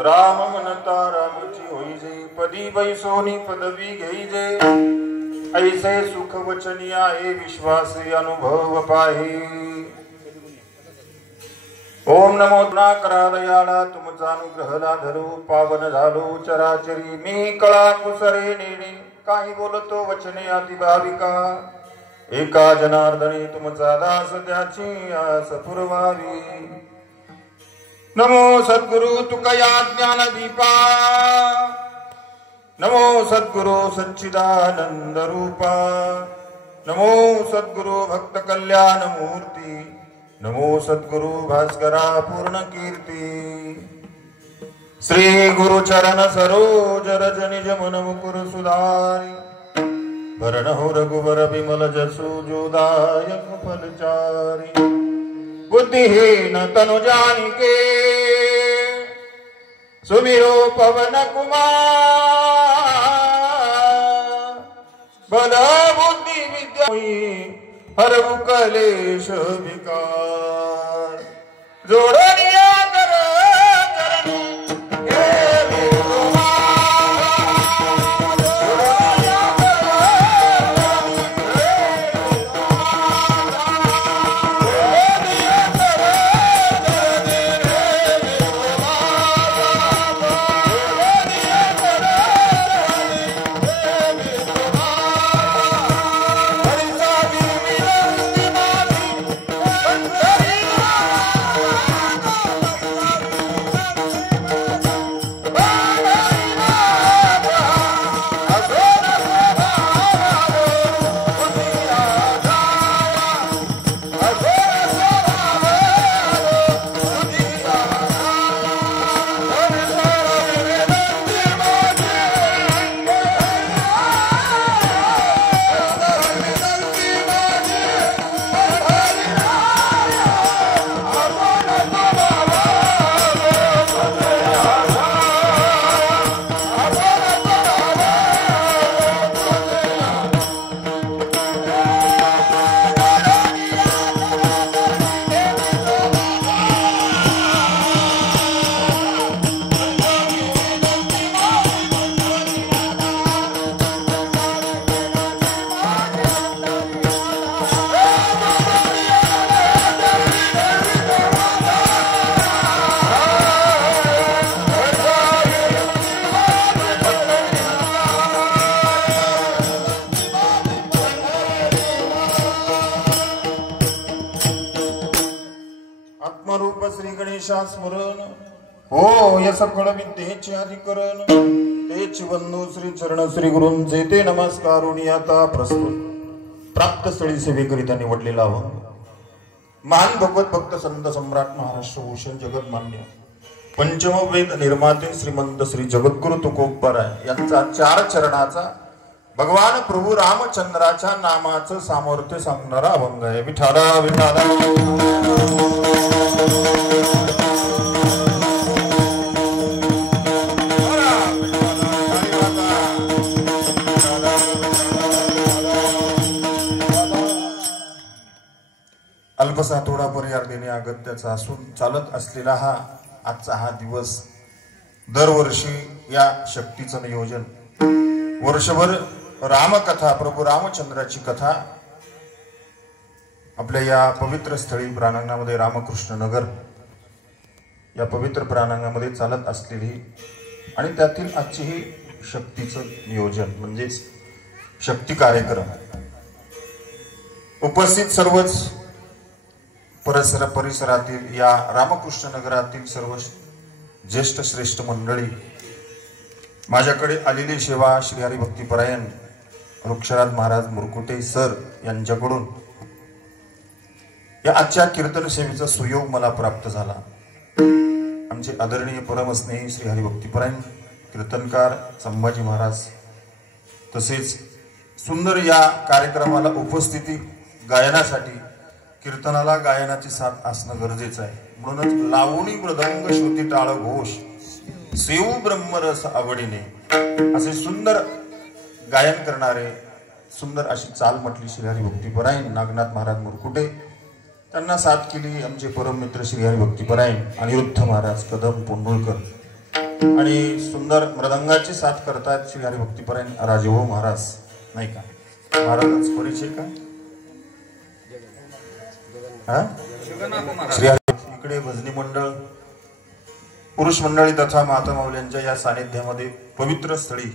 राम म्हणता रामची होईजे, पदी बैसोनी पदवी घेईजे, ऐसे सुख वचनी आहे, विश्वास अनुभव पाहे। ओम नमो करा दयाळा, तुमचा अनुग्रह लाधलो, पावन झालो चराचरी, मी कळा कुसरे नेणे, काही बोलतो वचने अति भाविका, एका जनार्दनी तुमचा दास त्याची आस पुरवावी। नमो सद्गुरु तुकया ज्ञान दीपा, नमो सद्गुरु सच्चिदानंद रूपा, नमो सद्गुरु भक्त कल्याण मूर्ती, नमो सद्गुरु भास्करा पूर्ण कीर्ती। श्री गुरु चरण सरोज रज निज मन मुकुर सुधारी, भरण हो रघुवर बिमल जसु जोदायक फलचारी। बुद्धिहीन तनु जानिके, सुमिरो पवन कुमार, बल बुद्धि विद्या हरहु कलेश विकार। जोड़निया कर आत्मरूप श्री गणेशा स्मरण, हो या सकळ विद्येचे अधिकरण, तेच वंदू श्री चरण श्री गुरूंचे, ते नमस्कारुणी आता प्रस्तुत प्राप्त स्थळी सेवेकरिता निवडलेला अभंग। महान भगवत भक्त संत सम्राट महाराष्ट्र भूषण जगतमान्य पंचम वेद निर्माते श्रीमंत श्री जगद्गुरु तुकोबराय यांचा 4 चरणाचा भगवान प्रभू रामचंद्राच्या नामाचं सामर्थ्य सांगणारा अभंग आहे। विठाला विठाला अल्पसा थोडा पर्याय देणे अगत्याचा असून चालत असलेला आजचा हा दिवस, दरवर्षी या शक्तीचं नियोजन, वर्षभर रामकथा, प्रभू रामचंद्राची कथा आपल्या या पवित्र स्थळी प्रांगणामध्ये, रामकृष्ण नगर या पवित्र प्रांगणामध्ये चालत असलेली आणि त्यातील आजची ही शक्तीचं नियोजन म्हणजे शक्ती कार्यक्रम। उपस्थित सर्वच परिसरातील या रामकृष्ण नगरातील सर्व ज्येष्ठ श्रेष्ठ मंडळी, माझ्याकडे आलेली सेवा श्री हरिभक्तीपरायण वृक्षराज महाराज मुरकुटे सर यांच्याकडून या आजच्या कीर्तन सेवेचा सुयोग मला प्राप्त झाला। आमचे आदरणीय परमस्नेही श्री हरिभक्तीपरायण कीर्तनकार संभाजी महाराज, तसेच सुंदर या कार्यक्रमाला उपस्थिती गायनासाठी, कीर्तनाला गायनाची साथ असणं गरजेचं आहे, म्हणूनच लावणी मृदंग श्रुती टाळ घोष सेऊ ब्रह्मरस आवडीने असे सुंदर गायन करणारे, सुंदर अशी चाल म्हटली श्री हरिभक्तीपरायण नागनाथ महाराज मुरकुटे त्यांना साथ केली आमचे परममित्र श्री हरिभक्तीपरायण अनिरुद्ध महाराज कदम पोंडुळकर आणि सुंदर मृदंगाची साथ करतात श्री हरिभक्तीपरायण राजभाऊ महाराज नाही का महाराजांचा परिचय का श्री इकडे भजनी मंडळ पुरुष मंडळी तथा माता माऊल्यांच्या या सानिध्यामध्ये पवित्र स्थळी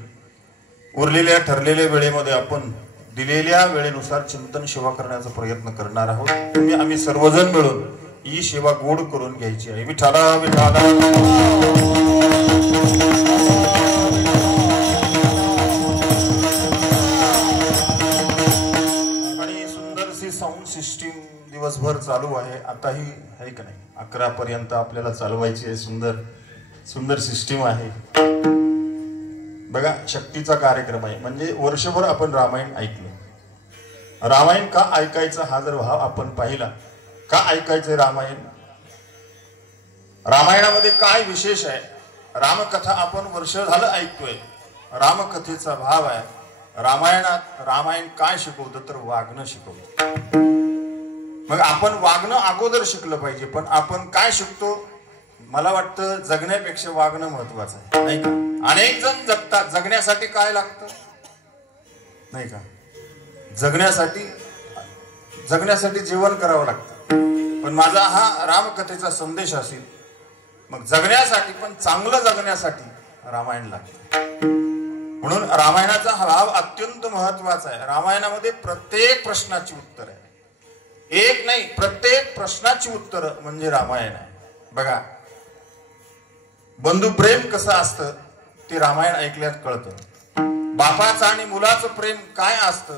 उरलेल्या ठरलेल्या वेळेमध्ये आपण दिलेल्या वेळेनुसार चिंतन सेवा करण्याचा प्रयत्न करणार आहोत। आम्ही सर्वजण मिळून ही सेवा गोड करून घ्यायची आहे। विठाला विठाला आणि सुंदरशी साऊंड सिस्टीम दिवसभर चालू आहे। आताही आहे का नाही 11 पर्यंत आपल्याला चालवायची आहे। सुंदर सुंदर सिस्टीम आहे बघा। शक्तीचा कार्यक्रम आहे म्हणजे वर्षभर आपण रामायण ऐकलं। रामायण का ऐकायचं हा जर भाव आपण पाहिला का ऐकायचं रामायण रामायणामध्ये काय विशेष आहे। रामकथा आपण वर्ष झालं ऐकतोय। रामकथेचा भाव आहे रामायणात। रामायण काय शिकवतं तर वागणं शिकवतं। मग आपण वागणं अगोदर शिकलं पाहिजे पण आपण काय शिकतो मला वाटतं जगण्यापेक्षा वागणं महत्वाचं आहे नाही का। अनेक जण जगतात जगण्यासाठी काय लागतं नाही का जगण्यासाठी जेवण करावं लागतं। पण माझा हा रामकथेचा संदेश असेल मग जगण्यासाठी पण चांगलं जगण्यासाठी रामायण लागतं। म्हणून रामायणाचा हा भाव अत्यंत महत्वाचा आहे। रामायणामध्ये प्रत्येक प्रश्नाची उत्तर आहे एक नाही प्रत्येक प्रश्नाची उत्तर म्हणजे रामायण आहे बघा। बंधू प्रेम कसं असतं ते रामायण ऐकल्यात कळतं। बापाचं आणि मुलाचं प्रेम काय असतं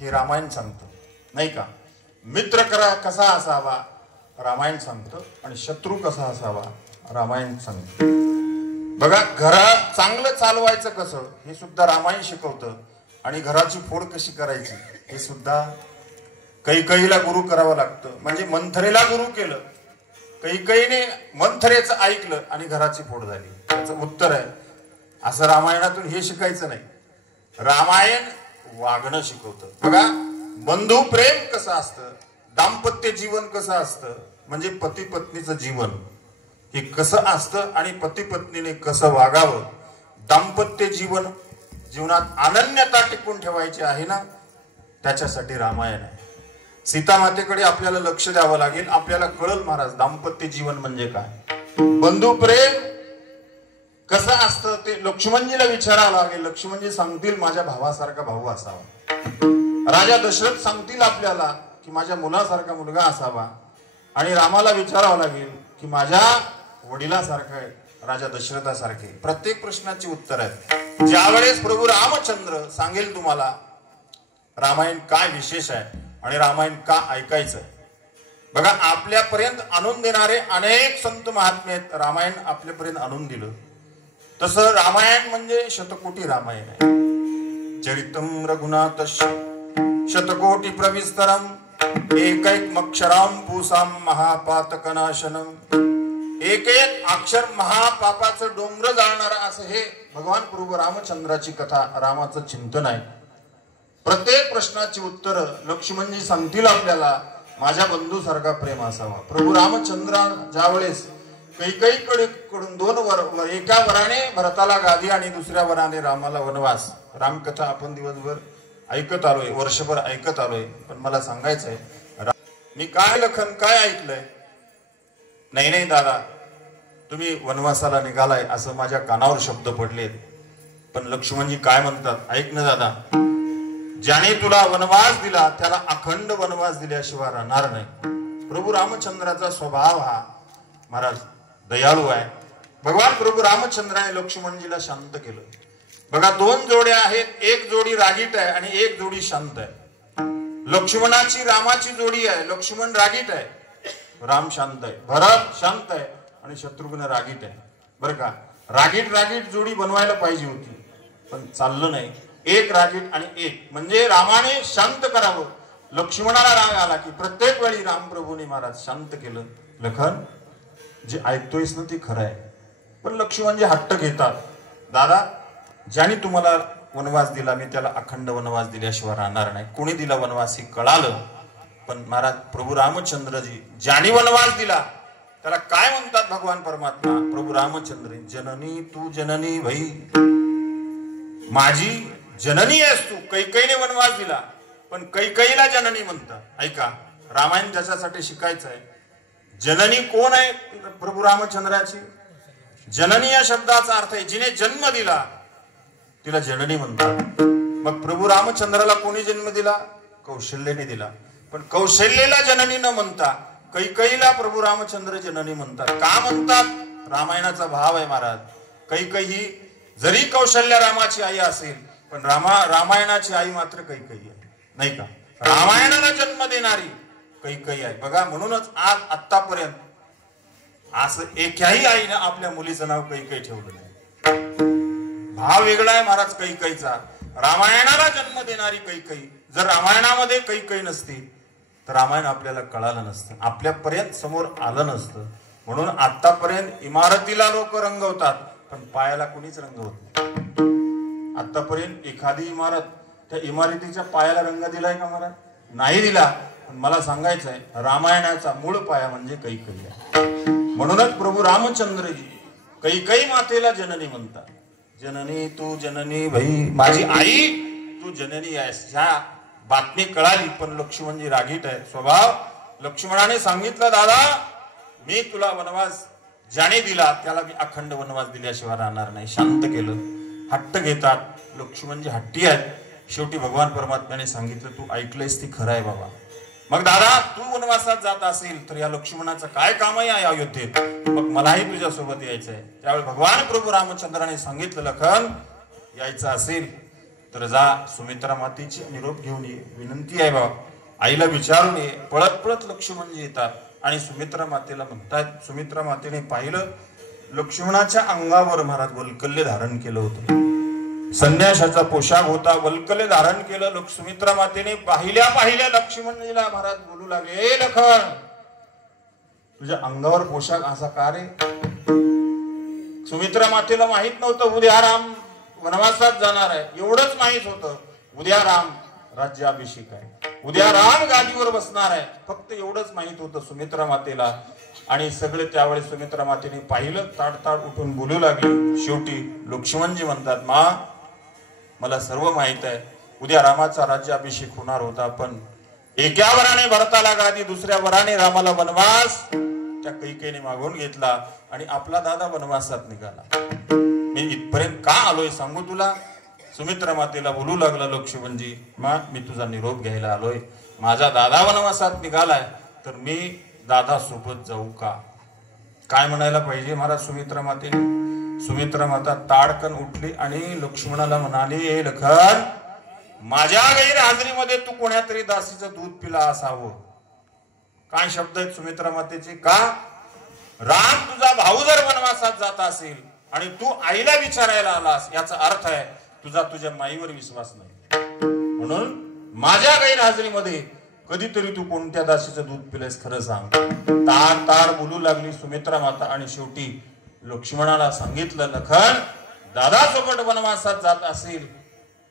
हे रामायण सांगतं नाही का। मित्र कसा असावा रामायण सांगतं आणि शत्रू कसा असावा रामायण सांगतं बघा। घरात चांगलं चालवायचं कसं हे सुद्धा रामायण शिकवतं आणि घराची फोड कशी करायची हे सुद्धा कैकेयीला गुरु करावं लागतं। म्हणजे मंथरेला गुरु केलं कैकेयीने मंथरेचं ऐकलं आणि घराची फोड झाली त्याचं उत्तर आहे असं रामायणातून हे शिकायचं नाही। रामायण वागणं शिकवतं बघा। बंधू प्रेम कसं असतं दाम्पत्य जीवन कसं असतं म्हणजे पती पत्नीचं जीवन हे कसं असतं आणि पती पत्नीने कसं वागावं। दाम्पत्य जीवनात अनन्यता टिकून ठेवायची आहे ना त्याच्यासाठी रामायण आहे। सीता मातेकडे आपल्याला लक्ष द्यावं लागेल। आपल्याला कळल महाराज दाम्पत्य जीवन म्हणजे काय बंधू प्रेम कसं असतं ते लक्ष्मणजीला विचारावं लागेल। लक्ष्मणजी सांगतील माझ्या भावासारखा भाऊ असावा। राजा दशरथ सांगतील आपल्याला की माझ्या मुलासारखा मुलगा असावा आणि रामाला विचारावं लागेल की माझ्या वडिलासारखा राजा दशरथासारखे। प्रत्येक प्रश्नाची उत्तर आहेत। ज्यावेळेस प्रभू रामचंद्र सांगेल तुम्हाला रामायण काय विशेष आहे आणि रामायण का ऐकायचं बघा। आपल्यापर्यंत आणून देणारे अनेक संत महात्मे आहेत। रामायण आपल्यापर्यंत आणून दिलं तसं रामायण म्हणजे शतकोटी रामायण आहे। चरितम रघुनाथस्य शतकोटी प्रविस्तरम एकैकमक्षराम पूसाम महापातकनाशनम। एक एक अक्षर महापापाचं डोंगर जाळणारा असं हे भगवान प्रभू रामचंद्राची कथा रामाचं चिंतन आहे। प्रत्येक प्रश्नाची उत्तर लक्ष्मणजी सांगतील आपल्याला माझ्या बंधू सारखा प्रेम असावा। प्रभू रामचंद्र ज्यावेळेस कैकेयीकडून 2 वर एका वराने भरताला गादी आणि दुसऱ्या वराने रामाला वनवास। रामकथा आपण दिवसभर ऐकत आलोय वर्षभर ऐकत आलोय पण मला सांगायचंय मी काय लखन काय ऐकलंय नाही दादा तुम्ही वनवासाला निघालाय असं माझ्या कानावर शब्द पडलेत पण लक्ष्मणजी काय म्हणतात ऐक ना दादा ज्याने तुला वनवास दिला त्याला अखंड वनवास दिल्याशिवाय राहणार नाही। प्रभू रामचंद्राचा स्वभाव हा महाराज दयाळू आहे। भगवान प्रभू रामचंद्राने लक्ष्मणजीला शांत केलं बघा। 2 जोड्या आहेत एक जोडी रागीट आहे आणि एक जोडी शांत आहे। लक्ष्मणाची रामाची जोडी आहे लक्ष्मण रागीट आहे राम शांत आहे। भरत शांत आहे आणि शत्रुघ्न रागीट आहे बरं का। रागीट जोडी बनवायला पाहिजे होती पण चाललं नाही। एक रागीट आणि एक म्हणजे रामाने शांत करावं। लक्ष्मणाला राग आला की प्रत्येक वेळी रामप्रभूने महाराज शांत केलं लखन जे ऐकतोयस ना ते खरं आहे पण लक्ष्मणजी हट्ट घेतात दादा ज्याने तुम्हाला वनवास दिला मी त्याला अखंड वनवास दिल्याशिवाय राहणार नाही। कोणी दिला वनवास हे कळालं पण महाराज प्रभू रामचंद्रजी ज्याने वनवास दिला त्याला काय म्हणतात भगवान परमात्मा? प्रभू रामचंद्र जननी तू जननी भई, माझी जननी आहेस तू. कैकेयीने वनवास दिला पण कैकेयीला जननी म्हणतात. ऐका, रामायण त्याच्यासाठी शिकायचं आहे. जननी कोण आहे प्रभू रामचंद्राची? जननी या शब्दाचा अर्थ आहे जिने जन्म दिला तिला जननी म्हणतात. मग प्रभू रामचंद्राला कोणी जन्म दिला? कौशल्याने दिला. पण कौशल्याला जननी न म्हणता कैकेयीला प्रभू रामचंद्र जननी म्हणतात. का म्हणतात? रामायणाचा भाव आहे महाराज. कैकेयी जरी कौशल्या रामाची आई असेल पण रामायणाची आई मात्र कैकेयी आहे, नाही का? रामायणाला जन्म देणारी कैकेयी आहे. बघा, म्हणूनच आज आतापर्यंत असं एकाही आईने आपल्या मुलीचं नाव कैकेयी ठेवलं नाही. भाव वेगळा आहे महाराज कैकेयीचा. रामायणाला जन्म देणारी कैकेयी. जर रामायणामध्ये कैकेयी नसती तर रामायण आपल्याला कळालं नसतं, आपल्यापर्यंत समोर आलं नसतं. म्हणून आतापर्यंत इमारतीला लोक रंगवतात पण पायाला कुणीच रंगवत नाही. आतापर्यंत एखादी इमारत, त्या इमारतीच्या पायाला रंग दिलाय का महाराज? नाही दिला. पण मला सांगायचं आहे रामायणाचा मूळ पाया म्हणजे कैकेयी आहे. म्हणूनच प्रभू रामचंद्रजी कैकेयी मातेला जननी म्हणतात. जननी तू जननी भई, माझी आई तू जननी आहेस. ह्या बातमी कळाली पण लक्ष्मणजी रागीट आहेत स्वभाव. लक्ष्मणाने सांगितलं दादा मी तुला वनवास ज्याने दिला त्याला मी अखंड वनवास दिल्याशिवाय राहणार नाही. शांत केलं. हट्ट घेतात. लक्ष्मणजी हट्टी आहेत. शेवटी भगवान परमात्म्याने सांगितलं तू ऐकलंयस ती खरं आहे बाबा. मग दादा तू वनवासात जात असेल तर या लक्ष्मणाचं काय कामही आहे अयोध्येत, मग मलाही तुझ्या सोबत यायचंय. त्यावेळी भगवान प्रभू रामचंद्राने सांगितलं लखन यायचं असेल तर जा सुमित्रा मातेची निरोप घेऊन ये. विनंती आहे बाबा, आईला विचारून ये. पळत पळत लक्ष्मणजी येतात आणि सुमित्रा मातेला म्हणतात. सुमित्रा मातेने पाहिलं लक्ष्मणाच्या अंगावर महाराज वल्कल्य धारण केलं होतं. संन्यासाचा पोशाख होता, वल्कल्य धारण केलं. सुमित्रा मातेने पाहिल्या लक्ष्मणजीला महाराज बोलू लागले, ए लखन तुझ्या अंगावर पोशाख असा का रे? सुमित्रा मातेला माहित नव्हतं उद्या राम वनवासात जाणार आहे. एवढंच माहित होतं उद्या राम राज्याभिषेक आहे, उद्या राम गादीवर बसणार आहे. फक्त एवढंच माहित होतं सुमित्रा मातेला. आणि सगळे त्यावेळेस सुमित्रा मातेने पाहिलं, ताडताड उठून बोलू लागली. शेवटी लक्ष्मणजी म्हणतात मा मला सर्व माहित आहे, उद्या रामाचा राज्याभिषेक होणार होता पण एका वराने भरताला गादी, दुसऱ्या वराने रामाला वनवास त्या कैकेयीने मागून घेतला आणि आपला दादा वनवासात निघाला. मी इथपर्यंत का आलोय सांगू तुला? सुमित्रा मातेला बोलू लागला लक्ष्मणजी मा मी तुझा निरोप घ्यायला आलोय. माझा दादा वनवासात निघालाय तर मी दादा सोबत जाऊ का? काय म्हणायला पाहिजे महाराज सुमित्रा मातेने? सुमित्रा माता ताडकन उठली आणि लक्ष्मणाला म्हणाली, लखन माझ्या गैरहजेरीमध्ये तू कोण्या तरी दासीचं दूध पिला असावं. काय शब्द आहेत सुमित्रा मातेचे? का राम तुझा भाऊ जर वनवासात जात असेल आणि तू आईला विचारायला आलास याचा अर्थ आहे तुझा तुझ्या माईवर विश्वास नाही. म्हणून माझ्या गैरहजेरीमध्ये कधीतरी तू कोणत्या दासीचं दूध पिलेस खरं सांग. ताड ताड बोलू लागली सुमित्रा माता. आणि शेवटी लक्ष्मणाला सांगितलं लखन दादा सोबत वनवासात जात असेल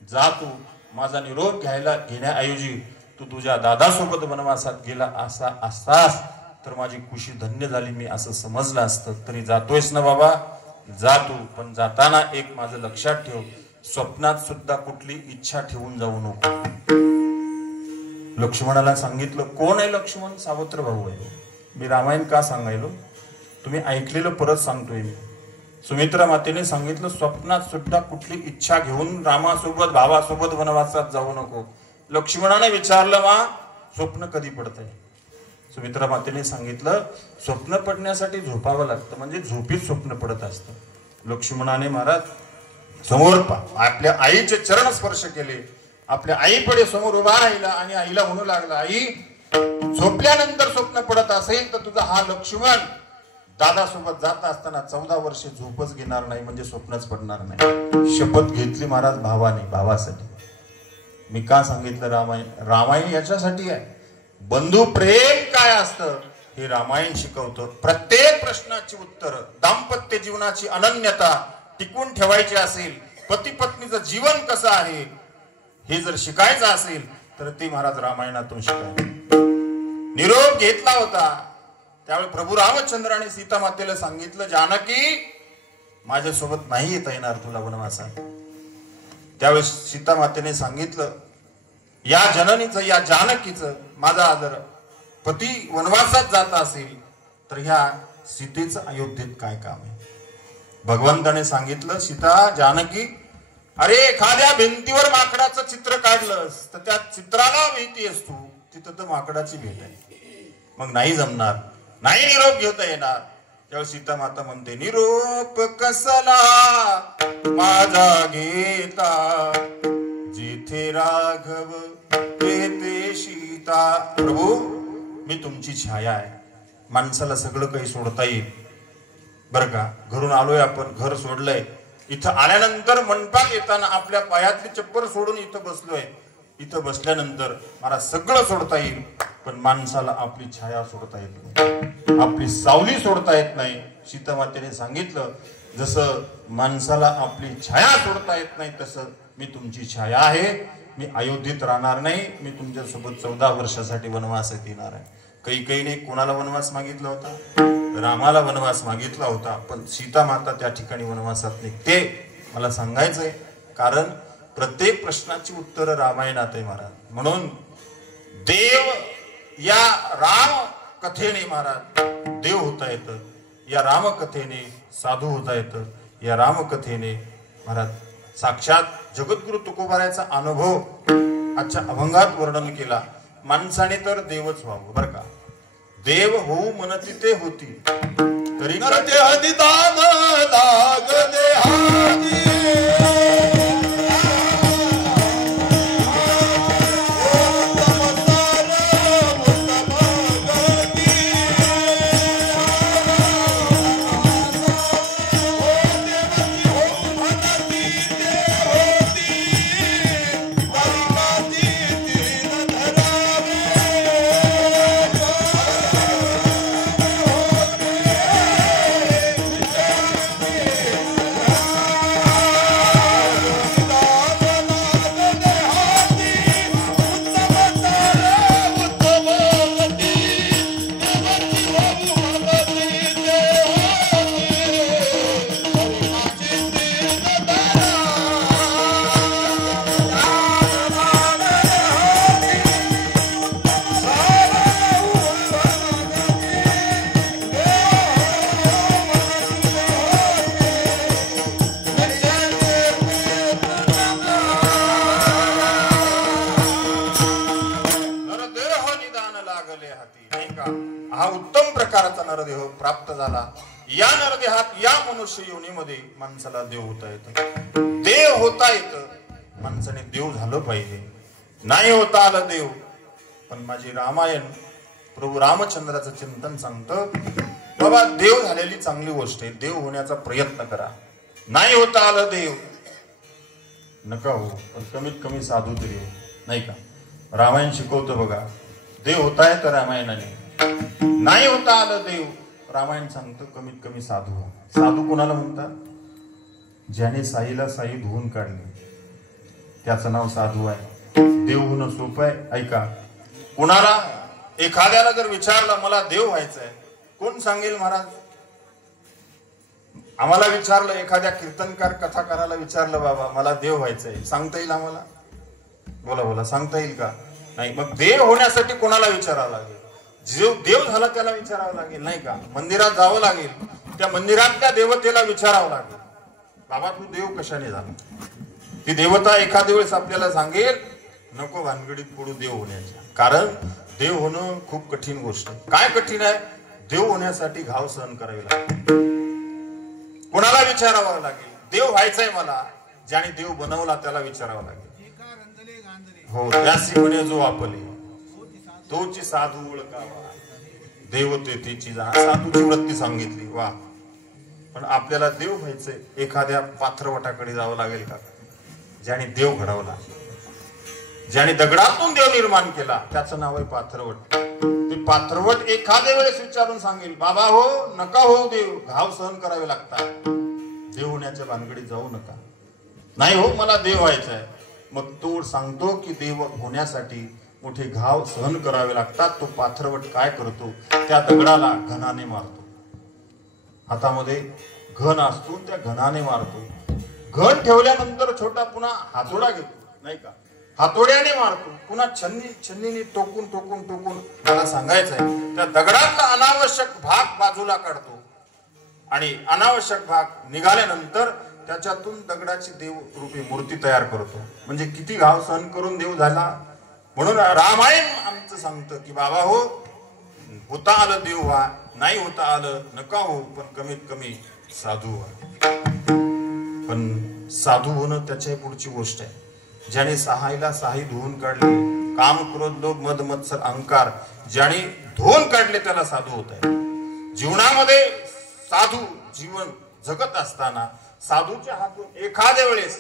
जा तू. माझा निरोप घेण्याऐवजी तू तुझ्या दादा सोबत वनवासात गेला असा असतास तर माझी खुशी धन्य झाली, मी असं समजलं असतं. तरी जातोयस ना बाबा जा तू. पण जाताना एक माझं लक्षात ठेव, स्वप्नात सुद्धा कुठली इच्छा ठेवून जाऊ नको. लक्ष्मणाला सांगितलं. कोण आहे लक्ष्मण? सावत्र भाऊ आहे. मी रामायण का सांगायलो तुम्ही ऐकलेलं परत सांगतोय मी. सुमित्रा मातेने सांगितलं स्वप्नात सुद्धा कुठली इच्छा घेऊन रामासोबत भावासोबत वनवासात जाऊ नको. लक्ष्मणाने विचारलं मा स्वप्न कधी पडतंय? सुमित्रा मातेने सांगितलं स्वप्न पडण्यासाठी झोपावं लागतं, म्हणजे झोपीत स्वप्न पडत असतं. लक्ष्मणाने महाराज समोर आपल्या आईचे चरण स्पर्श केले. आपल्या आईकडे समोर उभा राहिला आणि आईला म्हणू लागला, आई झोपल्यानंतर स्वप्न पडत असेल तर तुझा हा लक्ष्मण दादा सोबत जात असताना 14 वर्षे झोपच घेणार नाही, म्हणजे स्वप्नच पडणार नाही. शपथ घेतली महाराज भावाने, भावासाठी. मी का सांगितलं रामायण? रामायण याच्यासाठी आहे. बंधू प्रेम काय असतं हे रामायण शिकवतं. प्रत्येक प्रश्नाची उत्तर, दाम्पत्य जीवनाची अनन्यता टिकून ठेवायची असेल, पती पत्नीचं जीवन कसं आहे हे जर शिकायचं असेल तर ते महाराज रामायणातून शिकायचं. निरोप घेतला होता त्यावेळी प्रभू रामचंद्राने सीता मातेला सांगितलं, जानकी माझ्यासोबत नाही येता येणार तुला वनवासात. त्यावेळेस सीता मातेने सांगितलं, या जननीचं या जानकीचं माझा जर पती वनवासात जात असेल तर ह्या सीतेचं अयोध्येत काय काम आहे. भगवंताने सांगितलं, सीता जानकी अरे एखाद्या भिंतीवर माकडाचं चित्र काढलंस तर त्या चित्राला भीतीस तू, तिथं तर माकडाची भेट आहे, मग नाही जमणार, नाही निरोप घेता येणार. त्यावेळी सीता माता म्हणते, निरोप कसला माझा घेता, जिथे राघव तेथे सीता. प्रभू मी तुमची छाया आहे, माणसाला सगळं काही सोडता येईल बर का. घरून आलोय आपण, घर सोडलंय, इथं आल्यानंतर मंडपात येताना आपल्या पायातली चप्पल सोडून इथं बसलोय, इथं बसल्यानंतर मला सगळं सोडता येईल, पण माणसाला आपली छाया सोडता येत नाही, आपली सावली सोडता येत नाही. सीता मातेने सांगितलं, जसं माणसाला आपली छाया सोडता येत नाही तसं मी तुमची छाया आहे, मी अयोध्येत राहणार नाही, मी तुमच्या सोबत 14 वर्षासाठी वनवासात येणार आहे. कैकेयीने कोणाला वनवास मागितला होता? रामाला वनवास मागितला होता, पण सीता माता त्या ठिकाणी वनवासात निघते. मला सांगायचंय कारण प्रत्येक प्रश्नाची उत्तर रामायणात आहे महाराज. म्हणून देव या राम कथेने महाराज देव होता येतं, या राम कथेने साधू होता येतं, या राम कथेने महाराज साक्षात जगद्गुरु तुकोबाराचा अनुभव आजच्या अभंगात वर्णन केला. माणसाने तर देवच व्हावं बर का. देव होऊ मनती ते होती तरी दान दाग देहादी नरदेह प्राप्त झाला. या नरदेहात या मनुष्य योनीमध्ये माणसाला देव होता येतं. देव होता येतं, माणसाने देव झालं पाहिजे. नाही होता आलं देव, पण माझी रामायण प्रभू रामचंद्राचं चिंतन सांगतं, बाबा देव झालेली चांगली गोष्ट आहे, देव होण्याचा प्रयत्न करा. नाही होता आलं देव नका हो, पण कमीत कमी साधू तरी हो, नाही का. रामायण शिकवतं बघा, देव होता येतं रामायणाने. नाही होता आलं देव, रामायण सांगतं कमीत कमी साधू हो. साधू कोणाला म्हणतात? ज्याने साईला साई धुवून काढली त्याचं नाव साधू आहे. देव होणं सोपं आहे. ऐका, कुणाला एखाद्याला जर विचारलं मला देव व्हायचंय, कोण सांगेल महाराज? आम्हाला विचारलं, एखाद्या कीर्तनकार कथाकाराला विचारलं, बाबा मला देव व्हायचंय, सांगता येईल आम्हाला? बोला बोला, सांगता येईल का? नाही. मग देव होण्यासाठी कोणाला विचारावं लागेल? जो देव झाला त्याला विचारावं लागेल, नाही का. मंदिरात जावं लागेल, त्या मंदिरातल्या देवतेला विचारावं लागेल, बाबा तू देव कशाने झाला? ती देवता एखाद्या वेळेस आपल्याला सांगेल, नको भानगडीत पडू देव होण्याच्या. कारण देव होणं खूप कठीण गोष्ट आहे. काय कठीण आहे? देव होण्यासाठी घाव सहन करावे लागते. कोणाला विचारावं लागेल? देव व्हायचंय मला, ज्याने देव बनवला त्याला विचारावं लागेल. हो, त्यासी म्हणे जो आपले तोची साधू ओळखावा, देवतेची साधूची वृत्ती सांगितली. वा, पण आपल्याला देव व्हायचंय, एखाद्या पाथरवटाकडे जावं लागेल का? ज्याने देव घडवला, ज्याने दगडातून देव निर्माण केला, त्याचं नाव आहे पाथरवट. ते पाथरवट एखाद्या वेळेस विचारून सांगेल, बाबा हो नका हो देव, घाव सहन करावे लागतात, देव होण्याच्या भानगडीत जाऊ नका. नाही हो मला देव व्हायचंय. मग तो सांगतो की देव होण्यासाठी मोठे घाव सहन करावे लागतात. तो पाथरवट काय करतो, त्या दगडाला घणाने मारतो. हातामध्ये घन असतो, त्या घणाने मारतो. घन ठेवल्यानंतर छोटा पुन्हा हातोडा घेतो, नाही का, हातोड्याने मारतो. पुन्हा छन्नीने टोकून टोकून टोकून मला सांगायचंय त्या दगडातला अनावश्यक भाग बाजूला काढतो आणि अनावश्यक भाग निघाल्यानंतर त्याच्यातून दगडाची देव रूपी मूर्ती तयार करतो. म्हणजे किती घाव सहन करून देव झाला. म्हणून रामायण आमचं सांगतं की बाबा हो, होता आलं देव व्हा, नाही होता आलं नका हो, पण कमीत कमी साधू व्हा. पण साधू होणं त्याच्या पुढची गोष्ट आहे. ज्याने सहायला साही धुवून काढले, काम क्रोध लोभ मद मत्सर अहंकार ज्याने धुवून काढले त्याला साधू होत आहे. जीवनामध्ये साधू जीवन जगत असताना साधूच्या हातून एखाद्या वेळेस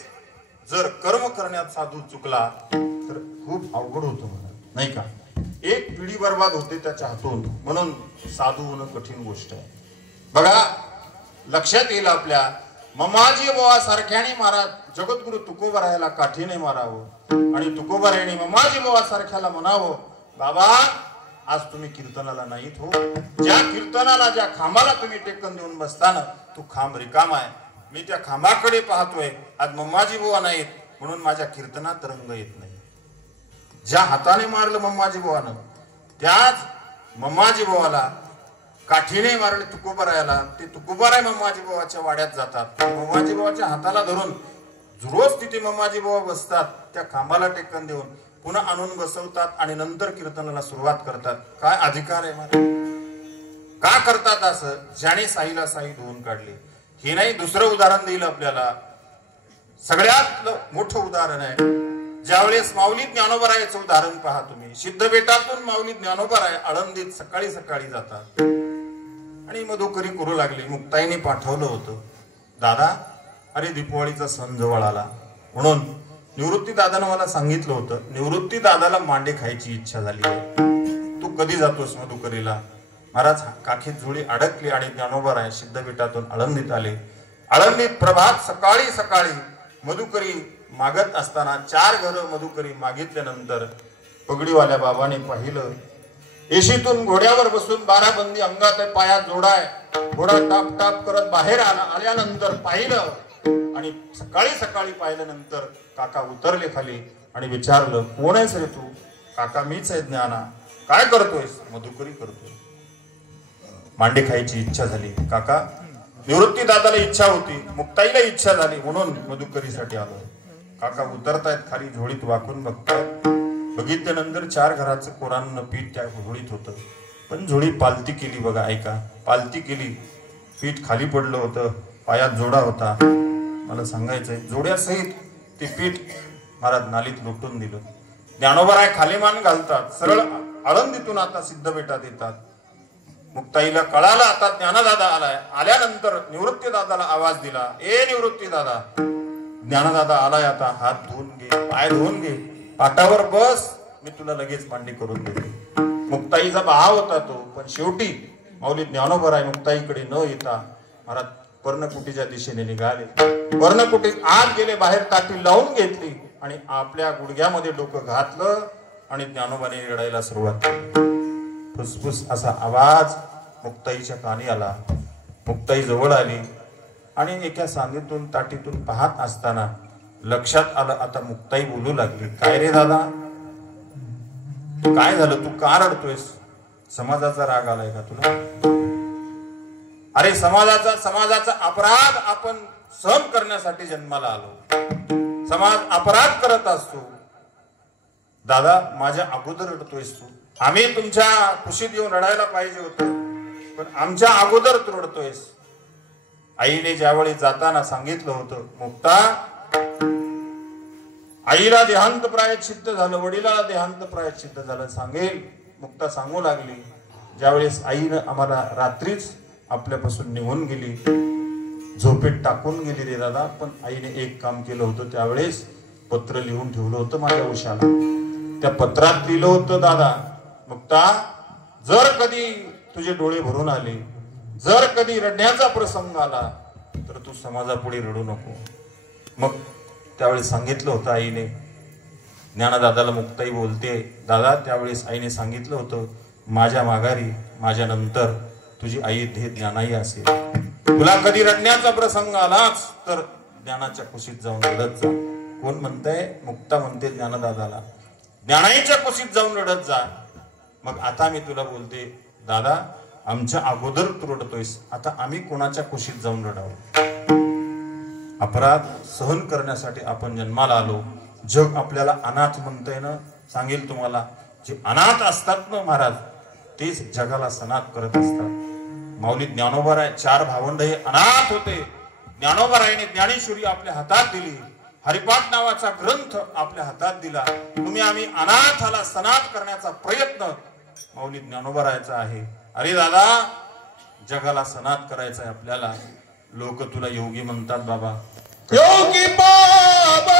जर कर्म करण्यात साधू चुकला तर खूप अवघड होतं मला, नाही का. एक पिढी बर्बाद होते त्याच्या हातून. म्हणून साधू होणं कठीण गोष्ट आहे. बघा, लक्षात येईल आपल्या ममाजी बुवा सारख्याने महाराज जगद्गुरु तुकोबारायाला काठीने मारावं आणि तुकोबारायाने ममाजी बुवा सारख्याला म्हणावं, बाबा आज तुम्ही कीर्तनाला नाहीत हो. ज्या कीर्तनाला, ज्या खांबाला तुम्ही टेकन देऊन बसताना तो खांब रिकामा आहे. मी त्या खांबाकडे पाहतोय, आज मम्माजी बुवा नाहीत म्हणून माझ्या कीर्तनात रंग येत नाही. ज्या हाताने मारलं मम्माजी बुवानं, त्याच मम्माजी बुवाला काठीने मारले तुकोबारायाला. ते तुकोबाराय मम्माजी बुवाच्या वाड्यात जातात. मम्माजी बुवाच्या हाताला धरून रोज तिथे मम्माजी बुवा बसतात. त्या खांबाला टेकन देऊन पुन्हा आणून बसवतात आणि नंतर कीर्तनाला सुरुवात करतात. काय अधिकार आहे मला? का करतात असं? ज्याने साईला साई धुवून काढली. हे नाही, दुसरं उदाहरण दिलं आपल्याला. सगळ्यात मोठं उदाहरण आहे ज्यावेळेस माऊली ज्ञानोबारायाचं उदाहरण पहा तुम्ही. सिद्धबेटातून माऊली ज्ञानोबाराय आळंदीत सकाळी सकाळी जातात आणि मधुकरी करू लागली. मुक्ताईने पाठवलं होतं, दादा अरे दीपावलीचा सण जवळ आला म्हणून निवृत्ती दादानं मला सांगितलं होतं, निवृत्ती दादाला मांडे खायची इच्छा झाली आहे, तू कधी जातोस मधुकरीला? महाराज काखेत झोळी अडकली आणि ज्ञानोबाराय सिद्धबेटातून आळंदीत आले. आळंदीत प्रभात सकाळी सकाळी मधुकरी मागत असताना 4 घरं मधुकरी मागितल्यानंतर पगडीवाल्या बाबाने पाहिलं. एशीतून घोड्यावर बसून 12 बंदी अंगात पायात जोडाय. घोडा टाप टाप करत बाहेर आल्यानंतर पाहिलं आणि सकाळी सकाळी पाहिल्यानंतर काका उतरले खाली आणि विचारलं, कोण आहेस रे तू? काका मीच आहे ज्ञाना. काय करतोयस? मधुकरी करतोय. मांडे खायची इच्छा झाली. काका निवृत्ती दादाला इच्छा होती, मुक्ताईला इच्छा झाली म्हणून मधुकरीसाठी आलो. काका उतरतायत खाली, झोळीत वाकून बघतायत. बघितल्यानंतर 4 घराचं कोरांना पीठ त्या झोळीत होतं. पण झोळी पालती केली बघा, ऐका, पालती केली. पीठ खाली पडलं होतं, पायात जोडा होता. मला सांगायचंय जोड्यासहित ते पीठ महाराज नालीत लुटून दिलं. ज्ञानोबाराय खाली मान घालतात, सरळ आळंदीतून आता सिद्धबेटात येतात. मुक्ताईला कळालं आता ज्ञानदादा आलाय. आल्यानंतर निवृत्ती दादाला आवाज दिला, ए निवृत्ती दादा, ज्ञानदादा आलाय, आता हात धुवून घे, पाय धुवून घे, पाटावर बस, मी तुला लगेच मांडी करून देते. मुक्ताईचा भाव होता तो. पण शेवटी माऊली ज्ञानोबाराय मुक्ताईकडे न येता महाराज पर्णकुटीच्या दिशेने निघाले. पर्णकुटीत आत गेले, बाहेर ताटी लावून घेतली आणि आपल्या गुडघ्यामध्ये डोकं घातलं आणि ज्ञानोबाने रडायला सुरुवात केली. फुसफुस असा आवाज मुक्ताईच्या कानी आला. मुक्ताई जवळ आली आणि एका सांगीतून ताटीतून पाहत असताना लक्षात आलं, आता मुक्ताई बोलू लागली, काय रे दादा, काय झालं? तू का रडतोयस? समाजाचा राग आलाय का तुला? अरे समाजाचा अपराध आपण सहन करण्यासाठी जन्माला आलो. समाज अपराध करत असतो. दादा माझ्या अगोदर रडतोयस तू. आम्ही तुमच्या खुशीत येऊन रडायला पाहिजे होतं, पण आमच्या अगोदर तू रडतोयस. आईने ज्यावेळी जाताना सांगितलं होतं, मुक्ता आईला देहांत प्रायश्चित्त झालं, वडिलाला देहांत प्रायश्चित्त झालं सांगेल. मुक्ता सांगू लागली, ज्यावेळेस आईनं आम्हाला रात्रीच आपल्यापासून निघून गेली, झोपेत टाकून गेली रे दादा, पण आईने एक काम केलं होतं. त्यावेळेस पत्र लिहून ठेवलं होतं माझ्या उशाला. त्या पत्रात लिहिलं होतं, दादा मुक्ता, जर कधी तुझे डोळे भरून आले, जर कधी रडण्याचा प्रसंग आला तर तू समाजापुढे रडू नको. मग त्यावेळी सांगितलं होतं आईने, ज्ञानदादाला मुक्ताई बोलते, दादा त्यावेळेस आईने सांगितलं होतं माझ्या माघारी माझ्या नंतर तुझी आई ज्ञानाई असेल, तुला कधी रडण्याचा प्रसंग आलाच तर ज्ञानाच्या कुशीत जाऊन रडत जा. कोण म्हणतंय? मुक्ता म्हणते ज्ञानदादाला, ज्ञानाईच्या कुशीत जाऊन रडत जा. मग आता मी तुला बोलते दादा, आमच्या अगोदर तू रडतोयस, आता आम्ही कोणाच्या कुशीत जाऊन रडावं? अपराध सहन करण्यासाठी आपण जन्माला आलो. जग आपल्याला अनाथ म्हणतंय ना. सांगेल तुम्हाला, जे अनाथ असतात ना महाराज, तेच जगाला सनाथ करत असतात. माऊली ज्ञानोबाराय 4 भावंड हे अनाथ होते. ज्ञानोबारायने ज्ञानेश्वरी आपल्या हातात दिली, हरिपाठ नावाचा ग्रंथ आपल्या हातात दिला. तुम्ही आम्ही अनाथाला सनाथ करण्याचा प्रयत्न माऊली ज्ञानोबारायचा आहे. अरे दादा, जगाला सनाथ करायचं आहे आपल्याला. लोक तुला योगी म्हणतात बाबा, योगी बाबा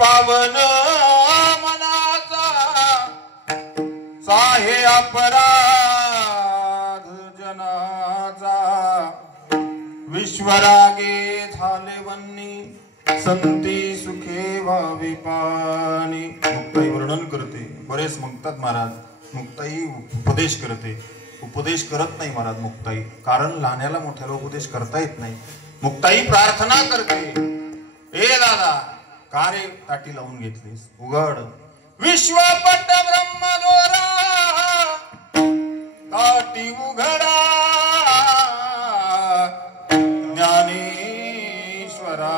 पावन मनाचा साहे अपराध जनाचा विश्वरागे झाले वन्नी संती सुखे व्हावी पाणी. मुक्ताई वर्णन करते. बरेच म्हणतात महाराज मुक्ताई उपदेश करते. उपदेश करत नाही महाराज मुक्ताई, कारण लहान्याला मोठ्याला उपदेश करता येत नाही. मुक्ताई प्रार्थना करते, ए दादा का रे ताटी लावून घेतलीस, उघड विश्वपट ब्रह्मदोरा ताटी उघडा ज्ञानेश्वरा.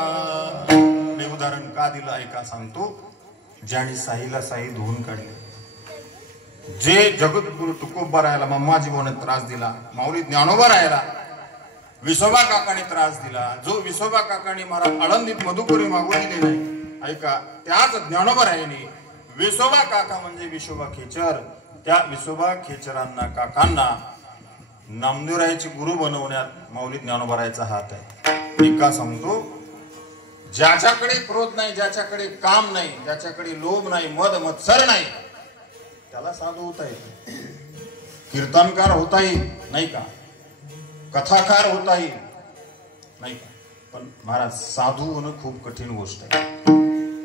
हे उदाहरण का दिलं ऐका सांगतो. ज्याने साईला साई धुवून काढले, जे जगद्गुरु तुकोबा राहायला मम्माजी बोने त्रास दिला, माऊली ज्ञानोबा राहायला विसोबा काकाने त्रास दिला, जो विसोबा काकाने महाराज आळंदीत मधुपुरी मागून दिले नाही ऐका, त्याच ज्ञानोबा राहायने विसोबा काका म्हणजे विसोबा खेचर, त्या विसोबा खेचरांना काकांना नामदेवरायाचे गुरु बनवण्यात माऊली ज्ञानोबा राहायचा हात आहे. मी का सांगतो, ज्याच्याकडे क्रोध नाही, ज्याच्याकडे काम नाही, ज्याच्याकडे लोभ नाही, मद मत्सर नाही, त्याला साधू होता येईल, कीर्तनकार होता येईल नाही का, कथाकार होता येईल नाही का, पण महाराज साधू होणं खूप कठीण गोष्ट आहे.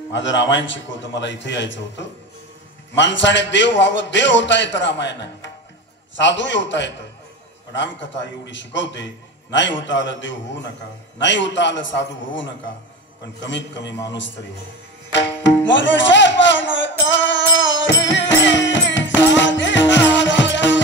माझं रामायण शिकवतं, मला इथे यायचं होतं. माणसाने देव व्हावं, देव होता येतं रामायणाने, साधूही होता येतं. पण रामकथा एवढी शिकवते, नाही होता आलं देव होऊ नका, नाही होता आलं साधू होऊ नका, पण कमीत कमी माणूस तरी हो. मनुष्य बनतारी साधी नारायण